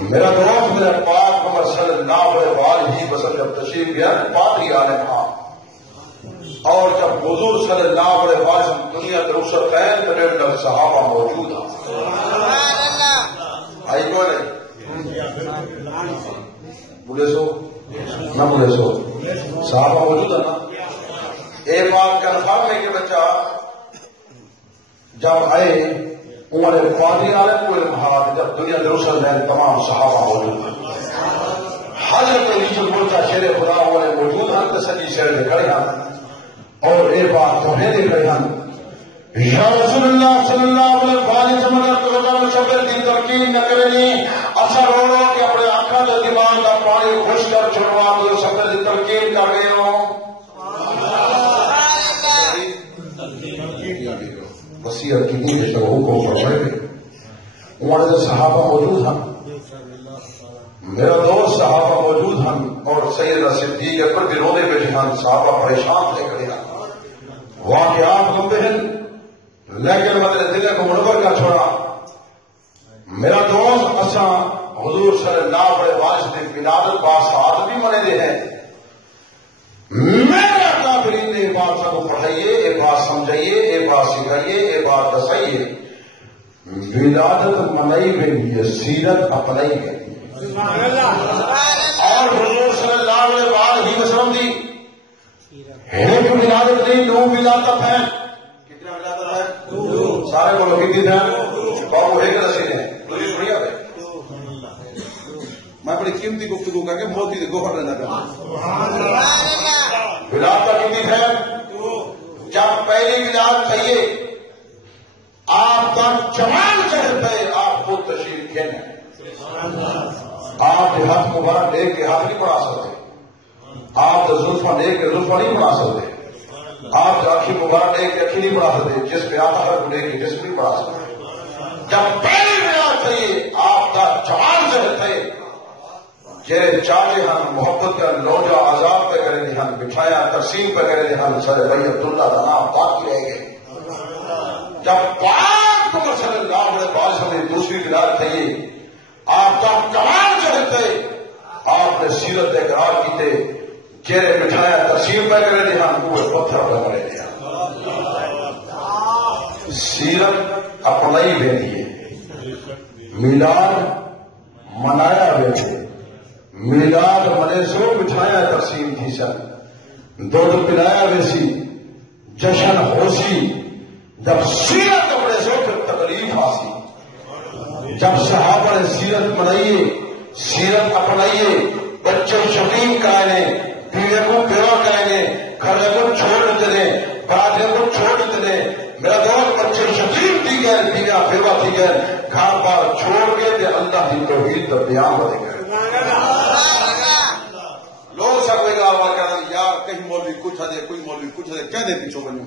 میرا دوست میرا پاک محمد صلی اللہ علیہ وسلم جب تشریف گیا پادری عالم تھا اور جب حضور صلی اللہ علیہ وسلم دنیا درست ہے تو 1.5 صحابہ موجود تھا آئی کون ہے بولے سو نہ بولے سو صحابہ موجود ہے نا ایک بات کنفرم ہے کہ بچہ جب آئے عمر پادری عالم کو علم جب دنیا درست ہے تمام صحابہ موجود ہیں حضرت علی بولتا شیر خدا والے موجود ہیں تو سچی شیر دے کھڑے ہیں اور ایک بات تمہیں دے کھڑے ہیں یا رسول اللہ صلی اللہ علیہ وسلم توجہ مشبر کی ترکیب نہ کرنی اثر ہو رہا کہ اپنے آنکھوں کے دماغ کا پانی خوش کر چھوڑوا تو سفر کی ترکیب کر گئے ہو وسیعت کی نیچے شروع کو فرمائے گئے عمر سے صحابہ موجود ہیں میرا دوست صحابہ موجود ہیں اور سیدنا صدیق اکبر بھی رونے بیٹھے ہیں صحابہ پریشان تھے کھڑے ہیں واقعات لمبے ہیں لیکن مطلب دل کو منور کا چھوڑا میرا دوست اساں حضور صلی اللہ علیہ وسلم کی ولادت با سعادت بھی منے دے ہیں میرا کافرین نے بات سب کو پڑھائیے ایک بات سمجھائیے ایک بات سکھائیے ایک بات دسائیے ولادت منائی گئی ہے سیرت اپنائی گئی اور حضور صلی اللہ علیہ وسلم دی ایک ولادت نہیں 9 ولادت ہیں کتنا ولادت ہے سارے کو لوگ کتنی ہیں بابو ایک رسید ہیں دوسری بڑھیا ہے میں بڑی قیمتی گفتگو کر کے موتی سے گوہر لینا کرنا ولادت کتنی ہے جب پہلی ولادت چاہیے آپ کا جمال چہرے آپ کو تشریف کھیلیں آپ ہاتھ مبارک دیکھ کے ہاتھ نہیں بڑھا سکتے آپ زلفا دیکھ کے زلفا نہیں بڑھا سکتے آپ آنکھی مبارک دیکھ کے اکھی نہیں بڑھا سکتے جس پہ آتا ہے وہ دیکھ کے جس نہیں بڑھا سکتے جب پہلی ولادت چاہیے آپ کا جمال چہرے تھے جیرے چاہتے ہم محبت کا لوجا عذاب پہ کرے دے ہم بٹھایا تقسیم پہ کرے دے ہم سارے بھائی عبداللہ کا نام باقی رہ گئے جب پاک صلی اللہ علیہ وسلم نے دوسری ولادت تھی آپ کا کمال چاہتے آپ نے سیرت اقرار کیتے چہرے بٹھایا تقسیم پہ کرے دے ہم کوئے پتھر پہ کرے دے سیرت اپنائی بھی ہے میلاد منایا ویسے میلاد منے سو بٹھایا تقسیم تھی سن دودھ پلایا ویسی جشن ہوسی جب سیرت اپنے سو پھر تکلیف آسی جب صحابہ نے سیرت منائیے سیرت اپنائیے بچے شکیم کہنے بیوے کو بیوہ کہنے گھر کو چھوڑ دینے برادری کو چھوڑ دینے میرا دوست بچے شکیم تھی گئے بیوہ بیوہ تھی گئے گھر بار چھوڑ کے دے اللہ کی توحید تو بیان ہوتے گئے لوگ سب کوئی آواز کہتا ہے یار کہیں مولوی کچھ ہے کوئی مولوی کچھ ہے کہہ دے پیچھو بنوں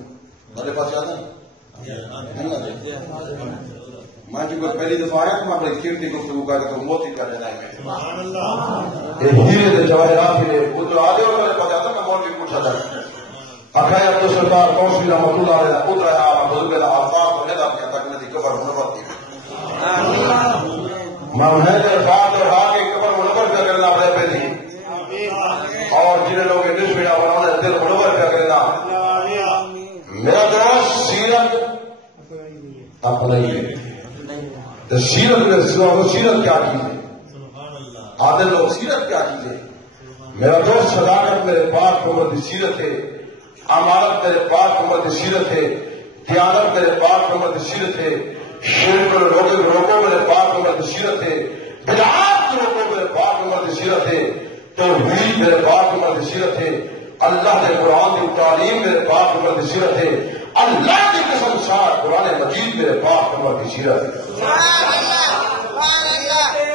میرے پاس یاد ہے میں جو پہلی دفعہ آیا میں اپنے قیمتی گفتگو کا کہ موتی کر لینا ہے یہ ہیرے دے جواہرات ہی وہ جو آگے اور میرے پاس آتا میں مولوی کچھ ہے اکھائی عبد سردار توسوی رحمت اللہ علیہ پتر ہے آپ بزرگ اللہ آفتاب کو نیدہ کیا تک ندی قبر منور تھی میں انہیں دے فات اور آگے قبر منور کیا کرنا پڑے پہ تھی اور جنہیں لوگ انگلش میڈیا بنانے دل منور کیا کرنا میرا دوست سیرت اپنائی سیرت میں سیرت کیا چیزیں آدھے لوگ سیرت کیا چیزیں میرا دوست صداقت میرے پاک عمر کی سیرت ہے امانت میرے پاک عمر کی سیرت ہے دیانت میرے پاک عمر کی سیرت ہے شرک روکو میرے پاک عمر کی سیرت ہے بدعات روکو میرے پاک عمر کی سیرت ہے توحید میرے پاک عمر کی سیرت ہے اللہ کے قرآن کی تعلیم میرے پاک عمر کی سیرت ہے اللہ کی قسم ساتھ قرآن مجید میرے پاک عمر کی سیرت ہے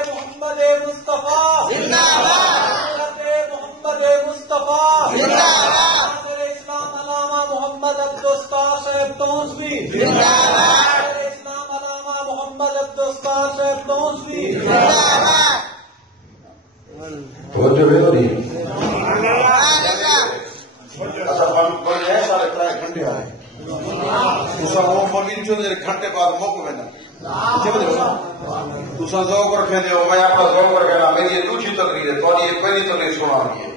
محمد مصطفیٰ زندہ باد محمد مصطفیٰ زندہ باد اسلام علامہ محمد صاحب تونسوی زندہ باد اسلام علامہ محمد صاحب تونسوی زندہ باد توجہ ہے تو نہیں اچھا بڑے ہیں سارے ترائے گھنٹے آئے تسا وہ مولوی جو میرے گھنٹے بعد موقع میں تسا ذوق رکھے دے میں اپنا ذوق رکھنا میری یہ دوسری تقریر ہے تو یہ پہلی تقریر سنا رہی ہے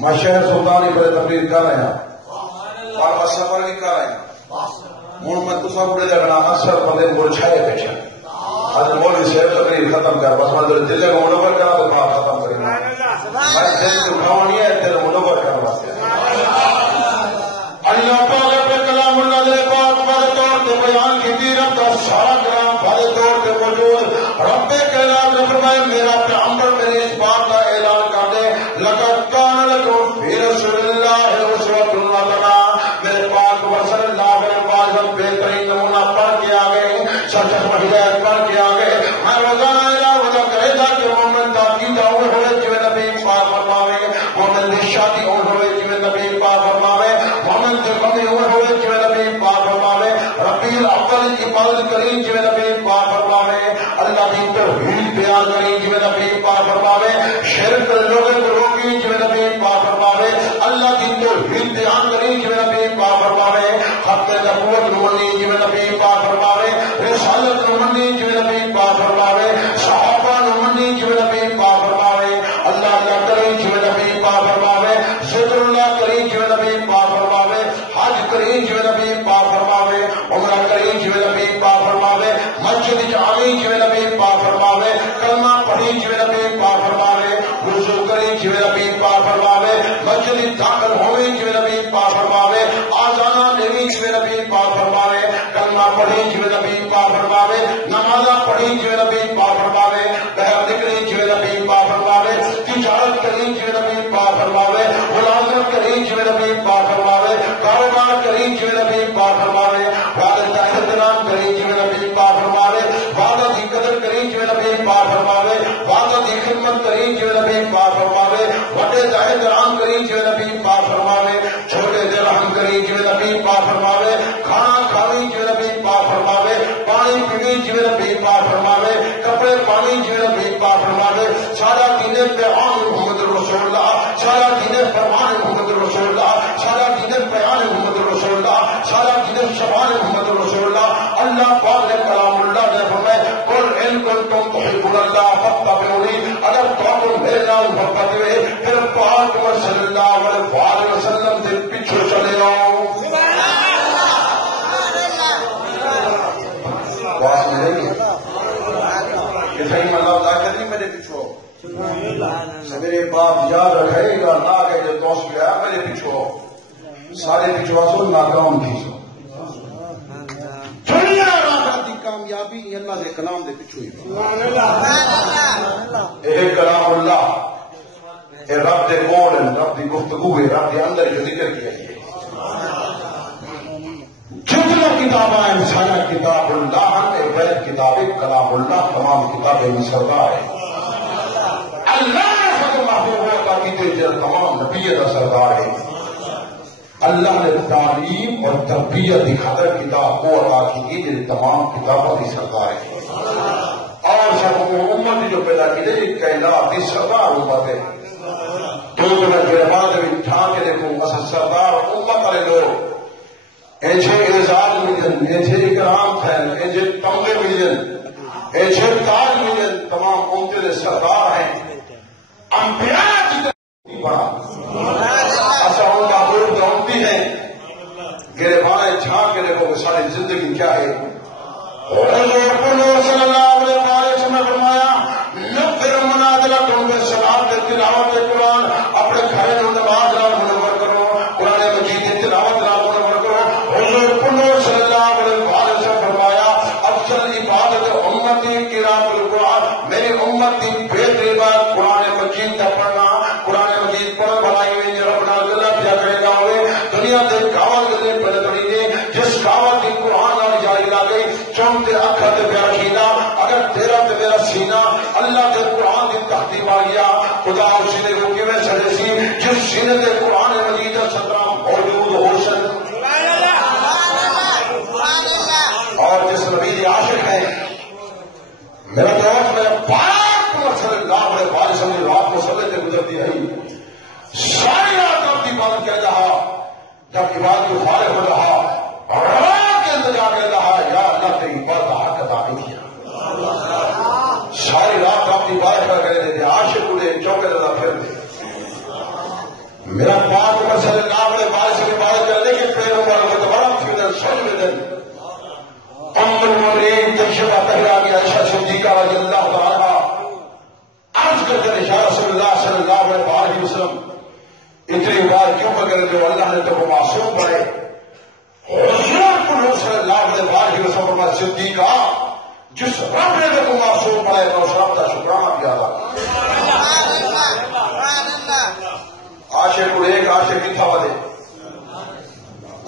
میں شہر سلطانی پر تقریر کر رہا ہوں اور میں سفر بھی کر رہا ہوں ہوں میں تسا بڑے جگہ اثر بندے بول چھائے بیٹھا آج مولوی صاحب تقریر ختم کر بس میں دل کو منور کرا تو بات ختم کرنا میں دل کو اٹھاؤ نہیں ہے دل منور کرنا واسطے اللہ پاک پہ کلام اللہ دے پاک بڑے طور پہ بیان کی دیرت کا سارا کلام بڑے طور پہ موجود رب کلام نے فرمایا میرا پیغمبر میرے اس بات کا اعلان کر دے لقد کان لکم فی رسول اللہ اسوۃ حسنہ میرے پاک صلی اللہ علیہ وسلم بہترین نمونہ پڑھ کے آگئے سچ ہدایت پڑھ کے آگئے میں روزانہ اعلان وجہ کہے گا کہ مومن تاکید اور ہوئے جو نبی پاک فرماوے مومن دی شادی اور ہوئے جو نبی پاک فرماوے مومن دے بندے اور ہوئے جو نبی پاک فرماوے ربیع الاول کی عبادت کریں جو نبی پاک فرماوے اللہ کی توحید بیان کریں جو نبی پاک فرماوے شرک لوگوں کو روکی جو نبی پاک فرماوے اللہ کی توحید بیان کریں جو نبی پاک فرماوے حق نبوت منی جو نبی پاک فرماوے رسالت منی جو نبی پاک فرماوے صحابہ منی جو نبی پاک فرماوے اللہ اللہ کریں جو نبی پاک فرماوے ذکر اللہ کریں جو نبی پاک فرماوے حج کریں جو نبی پاک فرماوے عمرہ کریں جو نبی پاک فرماوے مسجد جامی جو نبی پاک فرماوے کلمہ پڑھی جو نبی پاک فرماوے وضو کریں جو نبی پاک فرماوے مسجد داخل ہوئے جو نبی پاک فرماوے آزانہ دیوی جو نبی پاک فرماوے کلمہ پڑھی جو نبی پاک فرماوے نمازہ پڑھی جو نبی پاک فرماوے بہر نکلی جو نبی پاک فرماوے تجارت کری جو نبی پاک فرماوے ملازمت کری جو نبی پاک فرماوے کاروبار کری جو نبی پاک فرماوے والد کا احترام کری جو نبی پاک فرماوے والد کی قدر کری جو نبی پاک فرماوے والد کی خدمت کری جو نبی پاک فرماوے بڑے کا احترام کری جو نبی پاک فرماوے چھوٹے دے رحم کری جو نبی پاک فرماوے کھانا کھانی جو نبی پاک فرماوے پانی پینی جو نبی پاک فرماوے کپڑے پانی جو نبی پاک فرماوے سارا دین پیغام محمد رسول اللہ سارا دین فرمان محمد رسول اللہ سارا دین بیان محمد رسول اللہ سارا دین شبان محمد رسول اللہ اللہ پاک نے کلام اللہ نے فرمایا قل ان کنتم تحبون اللہ فاتبعونی اگر تم میرے نام محبت ہوئے پھر پاک صلی اللہ علیہ وسلم کے پیچھے چلے آؤ بات ملے گی کہ صحیح مطلب میرے باپ یاد رکھے گا نہ کہ جو دوست گیا میرے پیچھو سارے پیچھو سو ناکام تھی سو دنیا آخرت کی کامیابی اللہ کے کلام دے پیچھو ہی اے کلام اللہ اے رب دے بول رب دی گفتگو ہے رب دے اندر جو ذکر کیا ہے جتنا کتابیں ہیں سارا کتاب اللہ ہے غیر کتابیں کلام اللہ تمام کتابیں سردار ہے اللہ نے فتح محبوب ہوتا کہ تمام نبی کا سردار ہے اللہ نے تعلیم اور تربیت کی خاطر کتاب کو عطا کی جو تمام کتابوں کی سردار ہے اور سب امت جو پیدا کی گئی کائنات کی سردار امت ہے تو میرے بعد ٹھان کے دیکھوں سردار امت والے لوگ ایسے اعزاز ملن ایسے اکرام تھین ایسے تمغے ملن ایسے تاج ملن تمام امت کے سردار ہیں انبیاء کی بڑا ایسا ان کا ملک دونتی ہے گربان جھانک کے دیکھو کہ ساری زندگی کیا ہے حضور صلی اللہ علیہ وسلم نے فرمایا نفر منازلہ تم میں سلام دے تلاوت قرآن اپنے گھر میں نماز رات منور کرو قرآن مجید کی تلاوت رات منور کرو حضور صلی اللہ علیہ وسلم فرمایا افضل عبادت امتی قراءۃ القرآن میری امت کی بہترین بات قرآن مجید کا پڑھنا قرآن مجید پڑھ بھلائی میں ربنا اللہ کیا کرے گا ہوئے دنیا کے گاؤں کے پڑھ پڑی نے جس گاؤں کی قرآن اور جاری لا گئی چونتے اکھر تے پیارا کینا اگر تیرا تے میرا سینہ اللہ کے قرآن کی تحتیب آ گیا خدا اس سینے کو کیویں سڑے سی جس سینے کے قرآن مجید کا سترہ موجود ہو سن اور جس نبی کے عاشق ہے میرا دوست میرا پاک صلی اللہ علیہ وسلم رات کو سبے سے گزرتی رہی ساری رات آپ کی بات کہہ رہا جب عبادت کو فارغ ہو رہا اور رات کے اندر جا کے رہا یا اللہ تیری بات حق ادا نہیں کیا ساری رات آپ کی بات کر رہے تھے عاشق اڑے چوکے لگا پھر دے میرا پاک صلی اللہ علیہ وسلم بات کرنے کے پیروں پر وہ دوبارہ پھر سوچ میں دن ام المؤمنین تشبہ پہلا گیا عائشہ صدیقہ رضی اللہ تعالیٰ عرض کرتے ہیں یا رسول اللہ صلی اللہ علیہ وسلم اتنی بار کیوں پکڑے جو اللہ نے تو معصوم پڑے حضور صلی اللہ علیہ وسلم پر صدیقہ جس رب نے تو معصوم پڑے تو اس رب کا شکرانہ کیا عاشق کو ایک عاشق کی تھا دے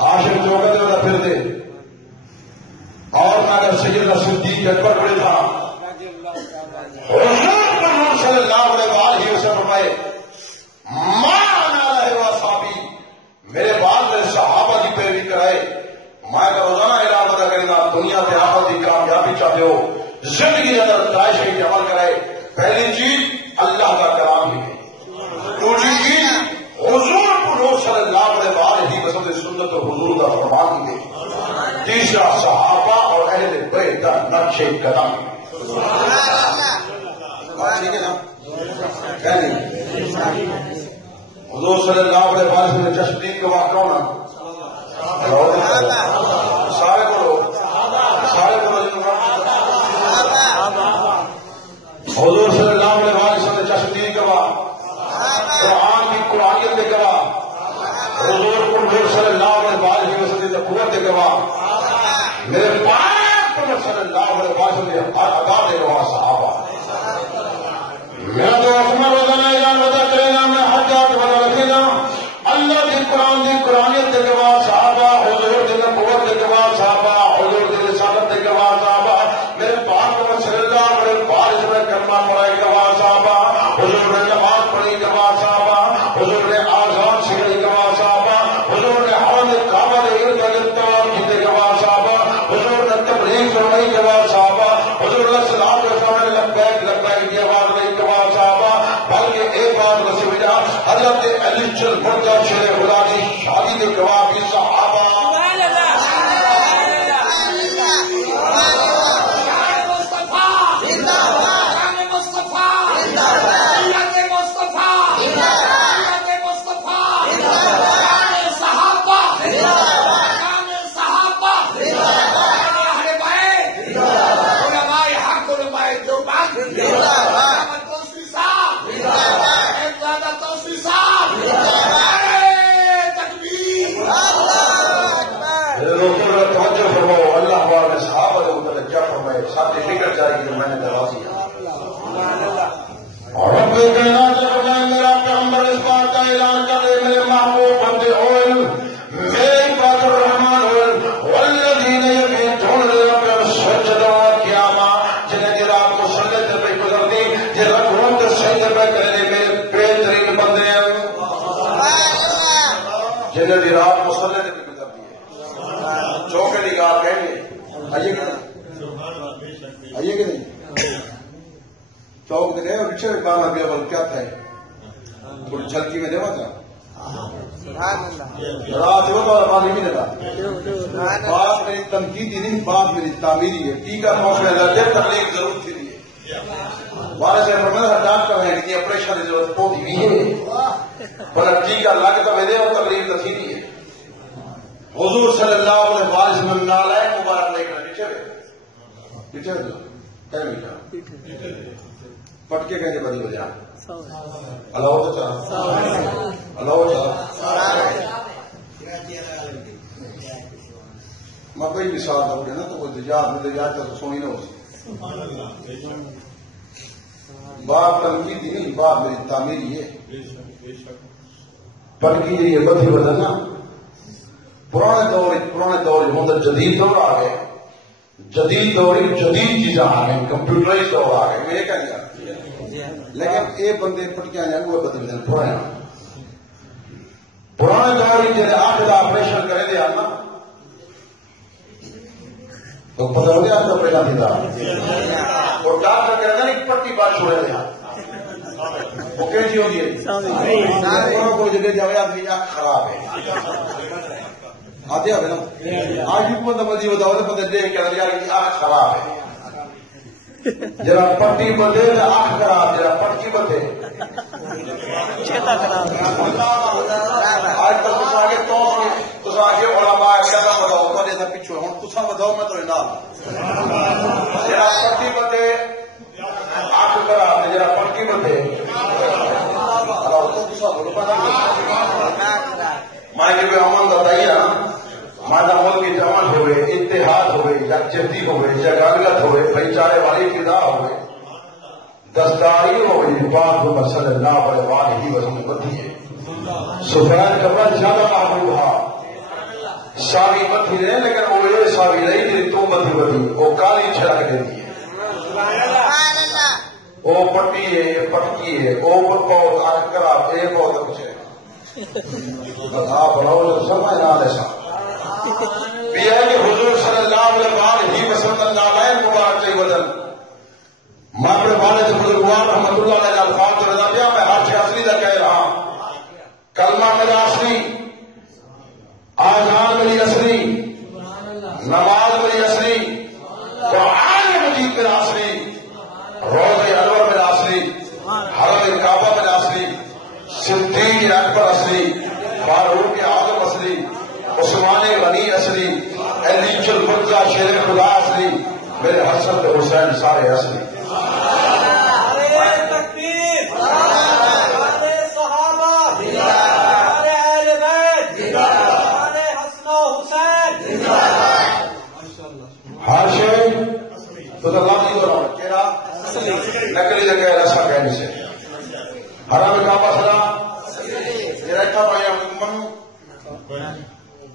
عاشق جو کہتے پھر دے اور نہ اگر سیدنا صدیق اکبر بڑے تھا حضور صلی اللہ علیہ وسلم فرمائے میرے بعد میرے صحابہ کی پیروی کرائے میں روزانہ اعلان ادا کرے گا دنیا کے آخرت کی کامیابی چاہتے ہو زندگی اندر داعش کی عمل کرائے پہلی چیز اللہ کا کلام ہی ہے دوسری چیز حضور صلی اللہ علیہ وسلم سنت اور حضور کا فرمان ہی ہے تیسرا صحابہ اور اہل بیت کا نقش قدم ٹھیک ہے نا حضور صلی اللہ علیہ وسلم نے جشن کے واقع ہونا سارے بولو حضور صلی اللہ علیہ وسلم نے جشن کے واقع قرآن کی قرآنیت کے گواہ حضور صلی اللہ علیہ وسلم نے قوت کے گواہ میرے پاک صلی اللہ علیہ وسلم نے ادا کے گواہ صحابہ میرا تو عثمان روزانہ اعلان ودا کرے گا میں ہر جات ودا رکھے گا اللہ کی قرآن کی قرآنیت کے گواہ صحابہ حضور کی نبوت کے گواہ صحابہ حضور کی رسالت کے گواہ صحابہ میرے پاک صلی اللہ علیہ وسلم نے کلمہ پڑھائی گواہ صحابہ حضور نے نماز پڑھی گواہ صحابہ حضور نے آزان سکھائی گواہ صحابہ حضور نے حوض کعبہ کے ارد گرد طواف کیے گواہ صحابہ حضور نے تبلیغ فرمائی گواہ صحابہ حضور نے سلام رسول لبیک لبیک کی آواز نہیں گواہ صحابہ بلکہ ایک بات نصیب جا حضرت علی چل مرزا شیر خدا کی شادی کے گواہ بھی صحابہ جنہیں دی رات مسلح نے بھی گزر دی ہے چوکے نگاہ کہیں گے آئیے کہ نہیں آئیے کہ نہیں چوک دے گئے اور رکشے میں کام ابھی اول کیا تھا تھوڑی چھلکی میں دیوا تھا رات ہو تو پانی بھی نہیں رہا بات میری تنقیدی نہیں بات میری تعمیری ہے ٹیکہ موقع لگے تبلیغ ضرور تھی ہے بارہ سے فرمایا ڈاکٹر ہے کہ آپریشن کی ضرورت ہوتی بھی ہے پر ٹیکہ لگ تو میرے اور تبلیغ تو تھی نہیں ہے حضور صلی اللہ علیہ وسلم نالائق مبارک لے کر پیچھے پٹکے کہنے بڑی وجہ اللہ تو چاہ اللہ چاہ میں کوئی مثال دوں گا نا تو کوئی دجاج تو سونی نہ ہو سکتی باپ تنقیدی نہیں باپ میری تعمیری ہے پٹکی یہ بدھی بدل نا پرانے دور ہوں تو جدید دور آ گئے جدید دور جدید چیزیں آ گئی کمپیوٹرائز دور آ گئے میں یہ کہہ دیا لیکن یہ بندے پٹکیاں جائیں وہ بدل دیں پرانے دور جی آنکھ کا آپریشن کرے دیا نا تو پتہ ہو گیا تو پہلا تھی اور ڈاکٹر کہتا ہے پٹی بات چھوڑے دیا وہ کیسی ہوگی کوئی جگہ جائے آدمی آنکھ خراب ہے آتے ہیں نا آج بھی بندہ مزید بتاؤ تو بندے دیکھ کے یار کی آنکھ خراب ہے جرا پٹی بدے آنکھ خراب جرا پٹکی بدے آج کل تصا آگے تصا آگے علماء کہتا بتاؤ تو جیسا پیچھو ہوں تصا بتاؤ میں تو نال جرا پٹی بدے آنکھ خراب جرا پٹکی بدے میں کہ امن بتائیے مادہ ملک کی جماعت ہوئے اتحاد ہوئے یکجہتی ہوئے جگالت ہوئے بھائی چارے والی فضا ہوئے دستاری ہوئے بات صلی اللہ علیہ وآلہ وسلم بدھی ہے سفید کپڑا زیادہ محبوب ہا ساوی بدھی رہے لیکن وہ یہ ساوی رہی تھی تو بدھی بدھی وہ کالی چھڑک دیتی ہے وہ پٹی ہے پٹکی ہے وہ بہت آنکھ خراب یہ بہت کچھ ہے آپ بڑھاؤ سمجھ نہ لے سا یہ ہے کہ حضور صلی اللہ علیہ وسلم نالائق مبارک چاہیے بدل میں اپنے والد بزرگوار رحمت اللہ علیہ الفاظ تو رضا دیا میں ہر شے اصلی کا کہہ رہا ہوں کلمہ میرا اصلی آذان میری اصلی نماز میری اصلی قرآن مجید میرا اصلی روضہ انور میرا اصلی حرم کعبہ میرا اصلی صدیق اکبر اصلی فاروق اعظم اصلی عثمان غنی اصلی علی الفضا شیر خدا اصلی میرے حسن حسین سارے اصلی ہر شے تو اللہ نہیں ہو رہا تیرا نقلی جگہ ایسا کہنے سے حرام کعبہ سلا تیرا کعبہ یا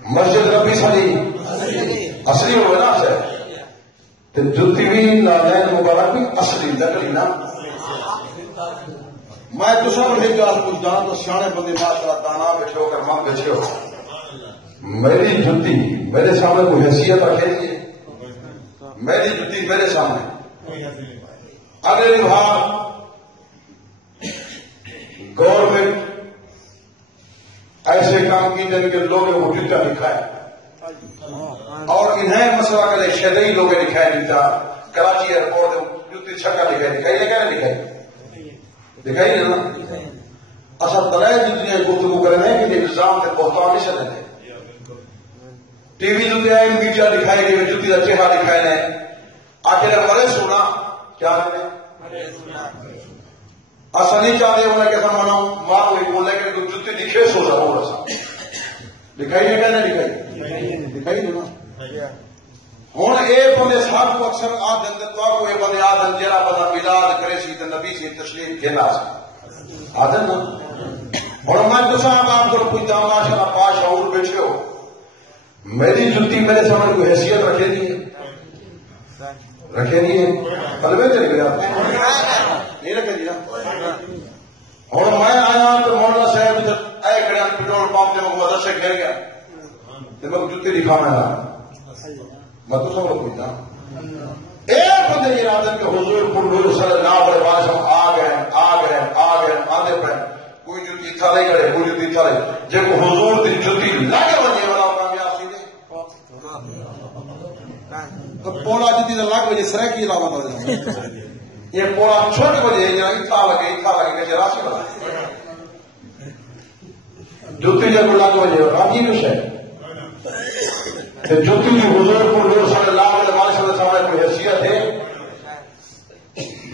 مسجد ربی سلی اصلی ہوئے نا سے جتی بھی نالین مبارک بھی اصلی نقلی نا میں دوسرا ایک گال پوچھتا تو سیانے بندے ماشاءاللہ دانا بیٹھے ہو کر ماں بیٹھے ہو میری جتی میرے سامنے کوئی حیثیت رکھے دیے میری جتی میرے سامنے اگلے وبھاگ گورنمنٹ ایسے کام کی جن کے لوگوں کو ٹیٹا لکھا ہے اور انہیں مسئلہ کرے شدئی لوگ لکھا ہے ٹیٹا کراچی ایئرپورٹ جتی چھکا لکھا ہے لکھائی لکھا ہے دکھائی نا اصل طرح جتنی گفتگو کرنے کہ نظام کے بہتان نہیں چلے ٹی وی جو میڈیا دکھائی گئی جتی کا چہرہ دکھائے گئے آخر مرے سونا کیا اصل نہیں چاہتے انہیں کیسا مناؤ ماں کوئی بولے کہ جتی دکھے سو رہا ہوں دکھائی نہیں کہنا دکھائی دوں ہوں یہ بندے سب کو اکثر آدھن تو یہ بندے آدھن جہاں بندہ ملاد کرے سی نبی سی تشریف دینا آدھن نا ہوں میں دسا آپ کو کوئی ماشاءاللہ پاش شعور بیٹھے ہو میری جتی میرے سامنے کوئی حیثیت رکھے نہیں ہے قلبے چل گیا نہیں رکھے جی نا ہوں میں آیا تو مولانا صاحب اے کھڑے پٹرول پاپ نے مدد سے گھر گیا میں جوتی دکھا میں تو سب لوگ پوچھتا ایک بندے کی عادت کے حضور پر صلی اللہ علیہ وسلم آ گئے آدھے پہ کوئی جوتی تھا نہیں کرے کوئی جوتی تھا نہیں جب حضور کی جوتی لگے بنے والا کامیاب سی تو پولا جوتی لگ بجے سرے کی علاوہ ہو یہ پولا چھوٹے بجے اتنا لگے کہ راشی بنا جوتی جب لگ بجے راجی بھی ہے جوتی کی حضور پر صلی اللہ علیہ وسلم کوئی حیثیت ہے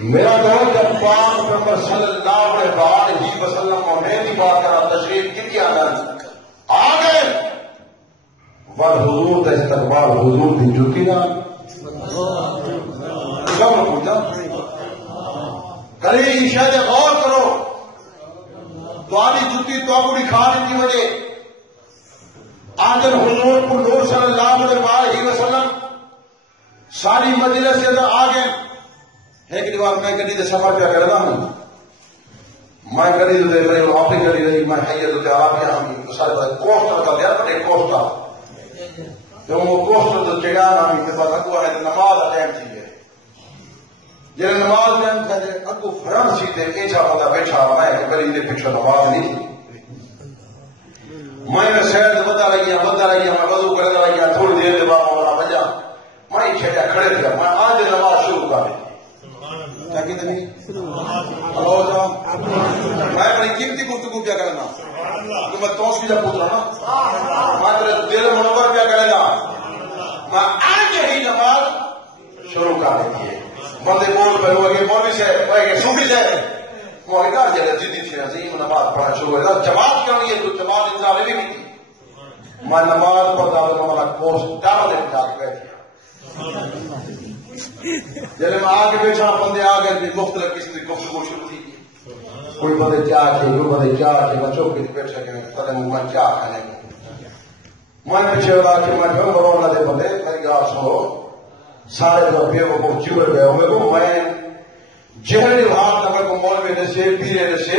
میرا دور جب پاک پیغمبر صلی اللہ علیہ وسلم میں بھی بات کرا تشریف کی کیا آ گئے ور حضور کا استقبال حضور کی جوتی نہ سب پوچھا کری شاید غور کرو تاری جوتی تو بھی کھانے کی وجہ آجر حضور پر نور صلی اللہ علیہ وسلم ساری مجلس سے اندر آ گئے ایک دیوار میں گڈی سے سفر پہ کرنا ہوں میں گڈی دے رہی ہوں آپ ہی گڈی رہی میں حیت دے آپ کے ہم سارے بڑے کوسٹر کا دیا بڑے کوسٹر جب وہ کوسٹر تو چڑھانا ہمیں کے بعد اگو ہے نماز ٹائم چاہیے جب نماز ٹائم کہتے اگو فرن سی تے ایچا بندہ بیٹھا میں گڈی دے پیچھے نماز نہیں میں شہر بتا رہی میں وضو کر رہی ہوں تھوڑی دیر کے بعد ہمارا بجا میں چھٹا کھڑے تھا میں آج نماز شروع کر میں بڑی قیمتی گفتگو کیا کرنا تو میں توسوی کا پوچھ رہا نا میں تیرے دل منور کیا کرے گا میں آج ہی نماز شروع کر دیتی ہے بندے بول پہ ہوئے کہ مولوی سے صوفی سے موہدار جگہ جدی سے عظیم نماز پڑھنا شروع ہے جماعت کیوں نہیں ہے تو جماعت انسان بھی نہیں کی میں نماز پڑھتا تو ہمارا کوس ڈال دے جا کے بیٹھ جب میں آگے بیٹھا بندے آ گئے مختلف قسم کی گفتگو شروع تھی کوئی بندے چاہ کے کوئی بندے چاہ کے میں چوک پہ بیٹھ سکے تلے میں چاہ کھانے کو میں پیچھے والا کہ میں جو بڑا دے بندے میری گال سنو سارے جو بے وقوف چور گئے ہوئے کو میں جہری بات نمبر کو مولوی نے سے پیرے نے سے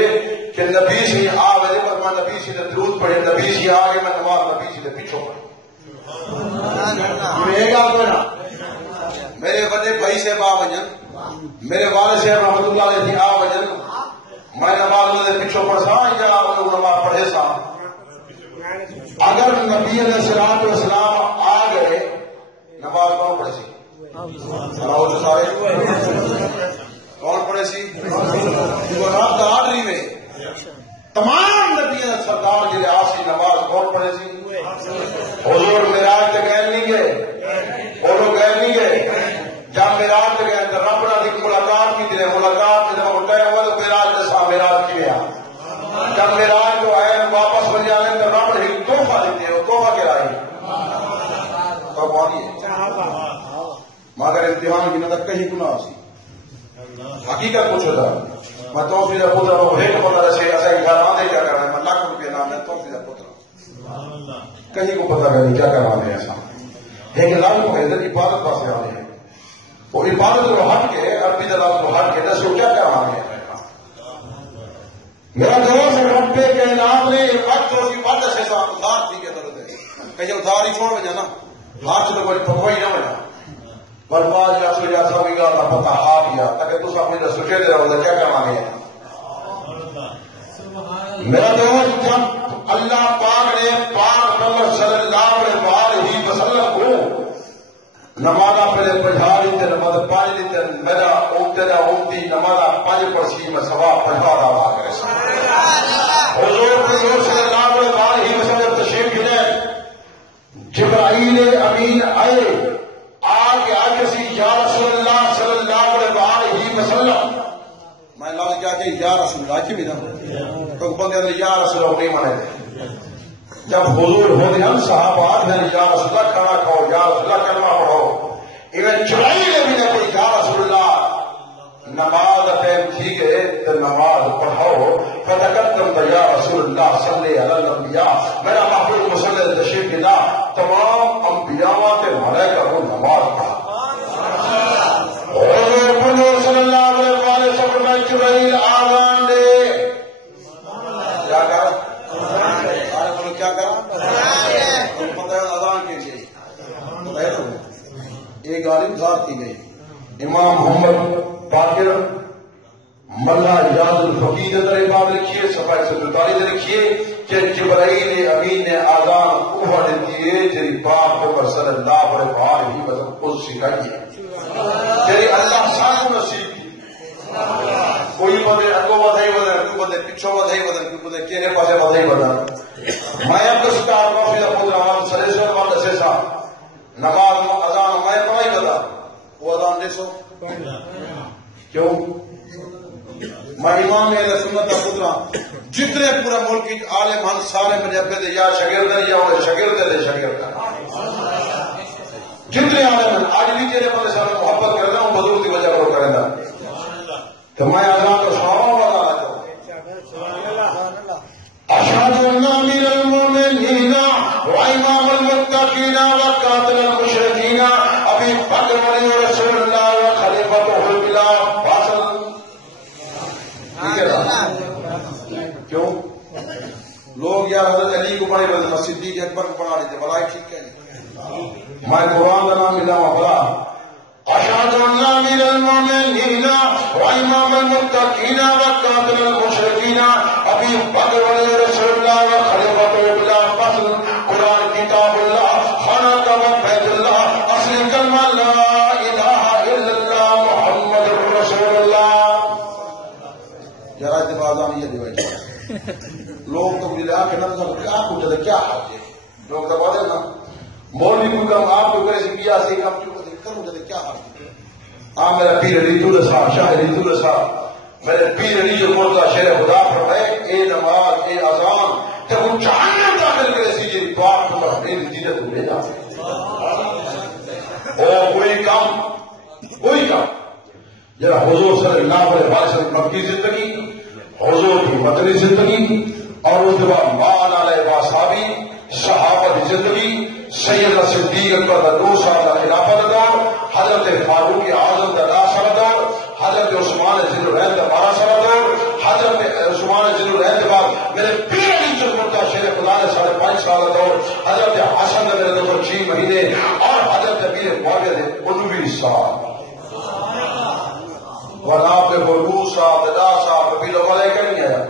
کہ نبی سے آ گئے پر میں نبی سے درود پڑھے نبی سے آ گئے میں نماز نبی سے پیچھو پڑھے نا میرے بڑے بھائی سے آ وجن میرے والد سے رحمت اللہ علیہ تھی آ وجن میں نماز انہیں پیچھو پڑھ سا یا نماز پڑھے سا اگر نبی علیہ الصلوۃ والسلام آ گئے نماز کون پڑھے سی کون پڑھے سی رب آڈری میں تمام نبی سردار جی آسی نماز کون پڑھے سی حضور معراج تے گئے نہیں گئے وہ لوگ گئے نہیں گئے جب معراج تے گئے تو رب نے ملاقات کی تھی ملاقات میں جب اٹھائے ہوا تو معراج نے سا معراج کیا جب معراج جو آئے واپس بن جانے تو رب نے تحفہ دیتے ہیں تحفہ کے رائے تو کون ہے مگر امتحان کی نظر کہیں گناہ سی حقیقت پوچھو تھا میں توفیق کا پتر ہوں ایک پتہ ایسے ایسا گھر آنے کیا کرنا ہے میں لاکھ روپیہ نام ہے توفیق کا پتر کہیں کو پتہ نہیں کیا کروانے ایسا ایک لاکھ کو ادھر عبادت پاسے آنے ہیں وہ عبادت کو ہٹ کے عربی دلال کو ہٹ کے دس کو کیا کروانے ہیں میرا دوست رب کائنات نے وقت اور کی بات سے ادھار تھی کہ ضرورت ہے کہیں ادھار ہی چھوڑ جانا ہاتھ سے کوئی پکوئی نہ بنا برباد یا سو یا سب کا اللہ پتہ ہاتھ یا تاکہ تو سب مجھے سوچے دے رہا کیا کروانے ہیں میرا دوست جب اللہ پاک نے پاک نمبر صلی اللہ علیہ وسلم کو نمازہ پہلے پڑھا لیتے نماز پانی لیتے میرا اومتے نہ اومتی نمازہ پانی پڑسی میں ثواب پڑھا رہا کرے حضور صلی اللہ علیہ وسلم تشریف لے جبرائیل امین آئے آگے آگے سی یا رسول اللہ صلی اللہ علیہ وسلم میں لال کیا کہ یا رسول اللہ کی بھی نہ تو بندے نے یا رسول اللہ نہیں مانے جب حضور ہونے ہم صحابہ آدھے یا رسول اللہ کھانا کھاؤ یا رسول اللہ کلمہ پڑھو ایون چڑھائی نے بھی نہ کوئی یا رسول اللہ نماز ٹائم ٹھیک ہے تو نماز پڑھاؤ فتقدم تو یا رسول اللہ صلی علی الانبیاء میرا محبوب مسلم تشریف لا تمام انبیاء کے ملائکہ کو نماز پڑھا حضور صلی اللہ علیہ وسلم جبرائیل آزان دے کیا کہا وفات تھی گئی. امام محمد باقر ملا یاد الفقید اندر بات لکھیے صفحہ 143 لکھیے کہ جبرائیل امین نے آزان اوہ دیتی ہے جری پاک پر صلی اللہ علیہ وسلم خود سکھائی ہے جری اللہ سانو نصیب کی. کوئی بدے اگو بدائی بدن کوئی بدے پچھو بدائی بدن کوئی بدے کہنے پاسے بدائی بدن. میں اب اس کا کافی دا خود رحمان سلیسل وقت سے سا نماز اذان میں پڑھائی بدا وہ اذان دے سو کیوں میں امام اہل سنت کا پترا جتنے پورا ملک کی عالم ہن سارے میرے ابے دے یا شاگرد ہیں یا وہ شاگرد دے شاگرد ہیں جتنے عالم ہیں آج بھی تیرے پر سارے محبت کر رہا ہوں بزرگ کی وجہ پر کریں گا تو میں اذان کو سناؤں گا اشہد ان امیر المومنین وامام المتقین وقاتل المشرکین ابی بکر ولی رسول اللہ وخلیفۃہ البلا فاصل. کیوں لوگ یار حضرت علی کو پڑھے بدل صدیق اکبر کو پڑھا لیتے بڑا ٹھیک ہے. میں قرآن کا نام ملا ہوا بڑا اشہد ان امیر المومنین وامام المتقین وقاتل المشرکین ابی بکر ولی رسول اللہ وخلیفۃ البلا فاصل. قرآن کتاب اللہ خانہ کعبہ بیت اللہ اصل کلمہ لا الہ الا اللہ محمد رسول اللہ. ذرا اتباعان یہ دیوائی لوگ تو مجھے آ کے نہ کیا پوچھا تھا کیا حق ہے لوگ دبا دے نا مولوی کو کم آپ کو کیسے کیا سے کم کیوں کروں گا کیا حق ہے. ہاں میرا پیر علی دولہ صاحب شاہ علی دولہ صاحب میرے پیر علی جو بولتا شیر خدا فرمائے اے نماز اے اذان جب وہ جہنم داخل کرے سی جی پاک کو اپنے نتیجے کو لے جا اور کوئی کام ذرا حضور صلی اللہ علیہ وسلم مکی زندگی حضور کی مدنی زندگی اور اس کے بعد مان علیہ وصحابی صحابہ کی زندگی سیدنا صدیق اکبر کا 2 سال کا خلافت دور حضرت فاروق اعظم کا 10 سال دور حضرت عثمان ذی الرحیم کا 12 سال دور حضرت عثمان ذی الرحیم کے بعد میرے پیر علی جو مرتا شیر خدا نے 5.5 سال دور حضرت حسن نے میرے 6 مہینے اور حضرت پیر معاویہ نے 19 سال ورنہ پہ بلغوث صاحب ددا صاحب کبھی لوگ والے کہیں نہیں آیا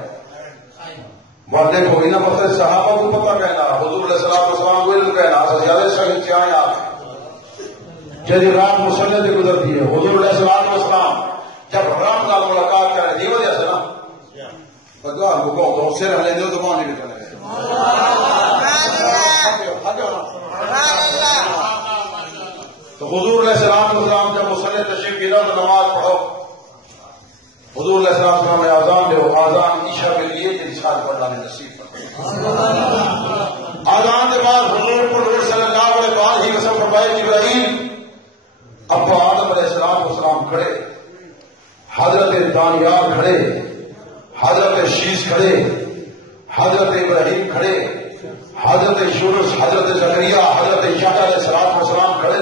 وہاں دیکھو انہیں پتہ صحابہ کو پتہ کہنا حضور علیہ السلام کو علم کہنا زیادہ سنگ سے آیا جب رات مسلح سے گزرتی ہے حضور علیہ السلام جب رات نال ملاقات کرنے دی وجہ سے نا بدوا کو تو سر ہلے دو تو وہاں نہیں نکلے تو حضور علیہ السلام جب مسلح تشریف گرا تو نماز پڑھو حضور علیہ السلام نے آزان دے آزان عشاء کے لیے ارشاد پڑھنا نصیب آزان کے بعد حضور کو نور صلی اللہ علیہ وسلم فرمائے جبرائیل ابا آدم علیہ السلام کھڑے حضرت دانیال کھڑے حضرت شیش کھڑے حضرت ابراہیم کھڑے حضرت یونس حضرت زکریا حضرت یحییٰ علیہ السلام کھڑے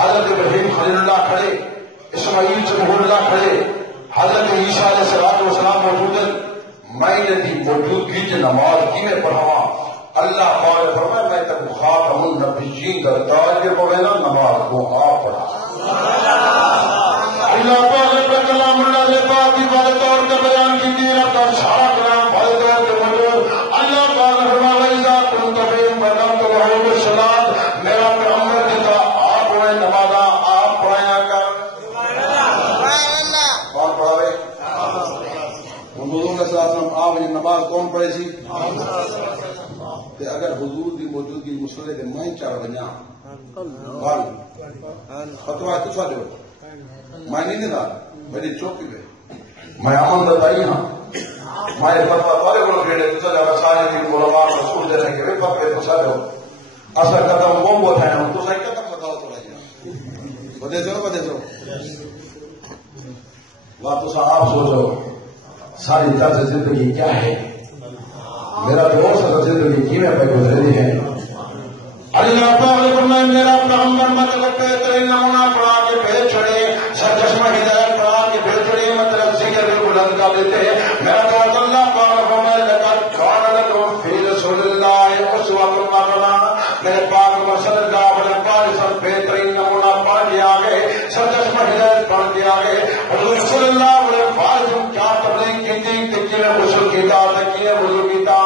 حضرت ابراہیم خلیل اللہ کھڑے اسماعیل ظہور اللہ کھڑے حضرت عیسیٰ علیہ السلام موجود ہیں. میں نے دی موجودگی کی نماز کی میں پڑھا اللہ پاک فرمائے میں تک خاتم النبیین کا تاج کے پڑھنا نماز کو آپ پڑھا اللہ پاک کا کلام اللہ نے پاک کی بات اور کا بیان کی دین کا سارا کلام بھائی دور کے موجود اللہ پاک نے فرمایا اذا كنت فيهم فقمت وهم الصلاة میرا پیغمبر دیتا آپ پڑھیں نمازاں آپ پڑھایا کر کون پڑھاوے حضور صلی اللہ علیہ وسلم آپ نماز کون پڑھے سی اگر حضور کی موجودگی مسئلے کے میں چڑھ بنیا فتوا تو سا جو میں نہیں دیتا میری چوکی پہ میں امن بتائی ہاں میں فتوا تارے کو کھیڑے تو سا سارے دن علماء رسول دے رہے کہ فتوے تو سا جو اصل قدم وہ بتائیں ہم تو سا قدم بتاؤ تو رہی بدے سو بات تو سا آپ سوچو ساری طرز زندگی کیا ہے میرا دوست زندگی کی میں پہ گزری ہے اللہ پاک نے فرمایا میرا پیغمبر مطلب بہترین نمونہ پڑھا کے بھیج چھڑے سرچشمہ ہدایت پڑھا کے بھیج چھڑے مطلب ذکر بلند کا دیتے ہیں میرا دوست اللہ پاک نے فرمایا لقد کان لکم فی رسول اللہ اسوۃ حسنہ میرے پاک صلی اللہ علیہ وسلم بہترین نمونہ پڑھ کے آگے کے آگے حضور صلی اللہ علیہ وسلم کیا تبلیغ کی تھی کہ غسل کیتا تکیے وضو کیتا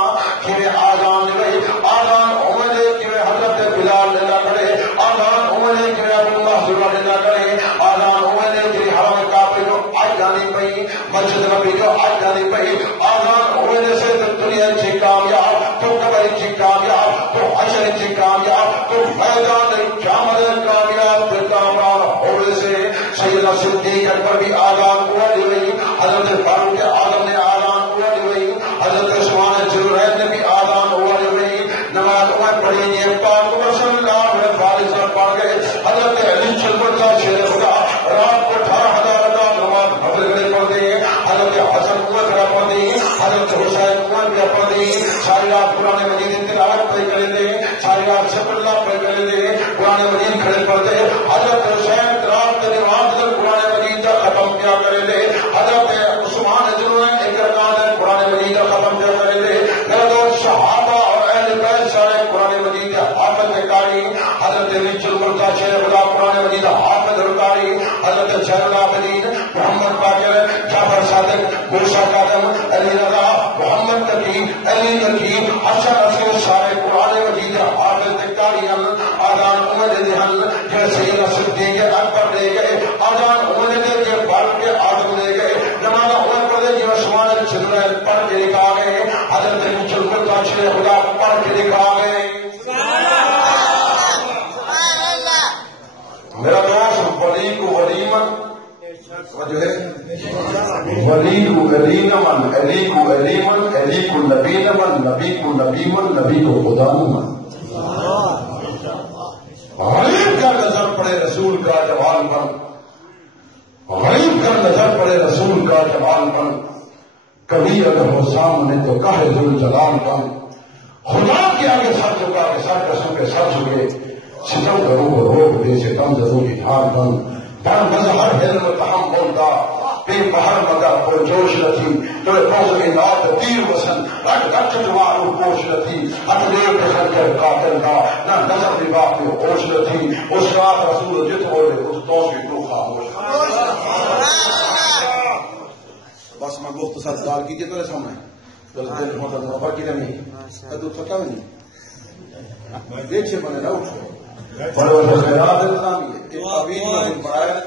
کہ آزان رہی آزان عمر کہ حضرت بلال نے نہ کرے آزان عمر کہ ابو محذور نے نہ کرے آزان عمر کہ حرم کعبے کو آج جانی پئی مسجد نبی کو آج جانی پئی آزان عمر سے دنیا کی کامیاب تو قبر کی کامیاب تو حشر کی کامیاب تو میدان قیامت کامیاب پھر کامران ہونے سے سیدنا صدیق اکبر بھی آزان ہوا دی گئی حضرت فاروق اعظم نے آزان ہوا دی گئی حضرت عثمان ذوالنورین نے بھی آزان ہوا دی گئی نماز عمر پڑھی یہ پاک صلی اللہ علیہ وسلم پڑھ گئے حضرت علی چلبت کا شیر خدا رات کو 18,000 رکعت نماز حضرت نے پڑھ دی حضرت حسن عمر کا پڑھ دی حضرت حسین عمر کا پڑھ دی ساری رات قرآن مجید تلاوت پڑھ کرے دے ساری رات سب اللہ پڑھ کرے دے قرآن مجید کھڑے پڑھتے حضرت حسین رات کے نماز قرآن مجید کا ختم کیا کرے دے حضرت عثمان ذوالنورین ایک رکعت قرآن مجید کا ختم کیا کرے دے میرے صحابہ اور اہل بیت سارے قرآن مجید کے حافظ کاری حضرت علی چلبت کا شیر خدا قرآن مجید حافظ کاری حضرت زین العابدین محمد باقر جعفر صادق موسیٰ کاظم علی رضا محمد تقی علی نقی حسن رسول سارے قرآن مجید حافظ کاری آزان عمر دے ہن کہ سیدنا صدیق اکبر لے گئے آزان عمر دے کے فاروق اعظم لے گئے نماز عمر پڑھ دے عثمان ذوالنورین پڑھ کے دکھا گئے حضرت علی چلبت کا شیر خدا پڑھ کے دکھا گئے میرا دوست ولی کو ولیمن جو ہے ولی کو علیمن علی کو علیمن علی کو نبی من نبی کو نبی من نبی کو خدا من غریب کا نظر پڑے رسول کا جمال بن غریب کا نظر پڑے رسول کا جمال بن کبھی اگر ہو سامنے تو کہے ذوالجلال بن خدا کے آگے سر جھکا کے سر کسوں کے سر جھکے ستم کروں کو روک دے ستم ضرور کی دھان بن پر مظہر علم تہم بولتا بے بہر مگر پر جوش نتی تو روز انات تیر وسن رکھ رکھ جوارو پوش نتی اکلیر پسند کر قاتل کا نہ نظر نباق میں ہوش نتی اس رات رسول جت ہو رہے اس دوست کی تو خاموش بس میں گفت ساتھ دار کیجئے تو ایسا میں دل محمد نوبر کی نہیں تو تھکا نہیں دیکھ سے بنے نہ اٹھو بڑے بڑے خیرات اسلامی ایک عبید میں دن پڑھایا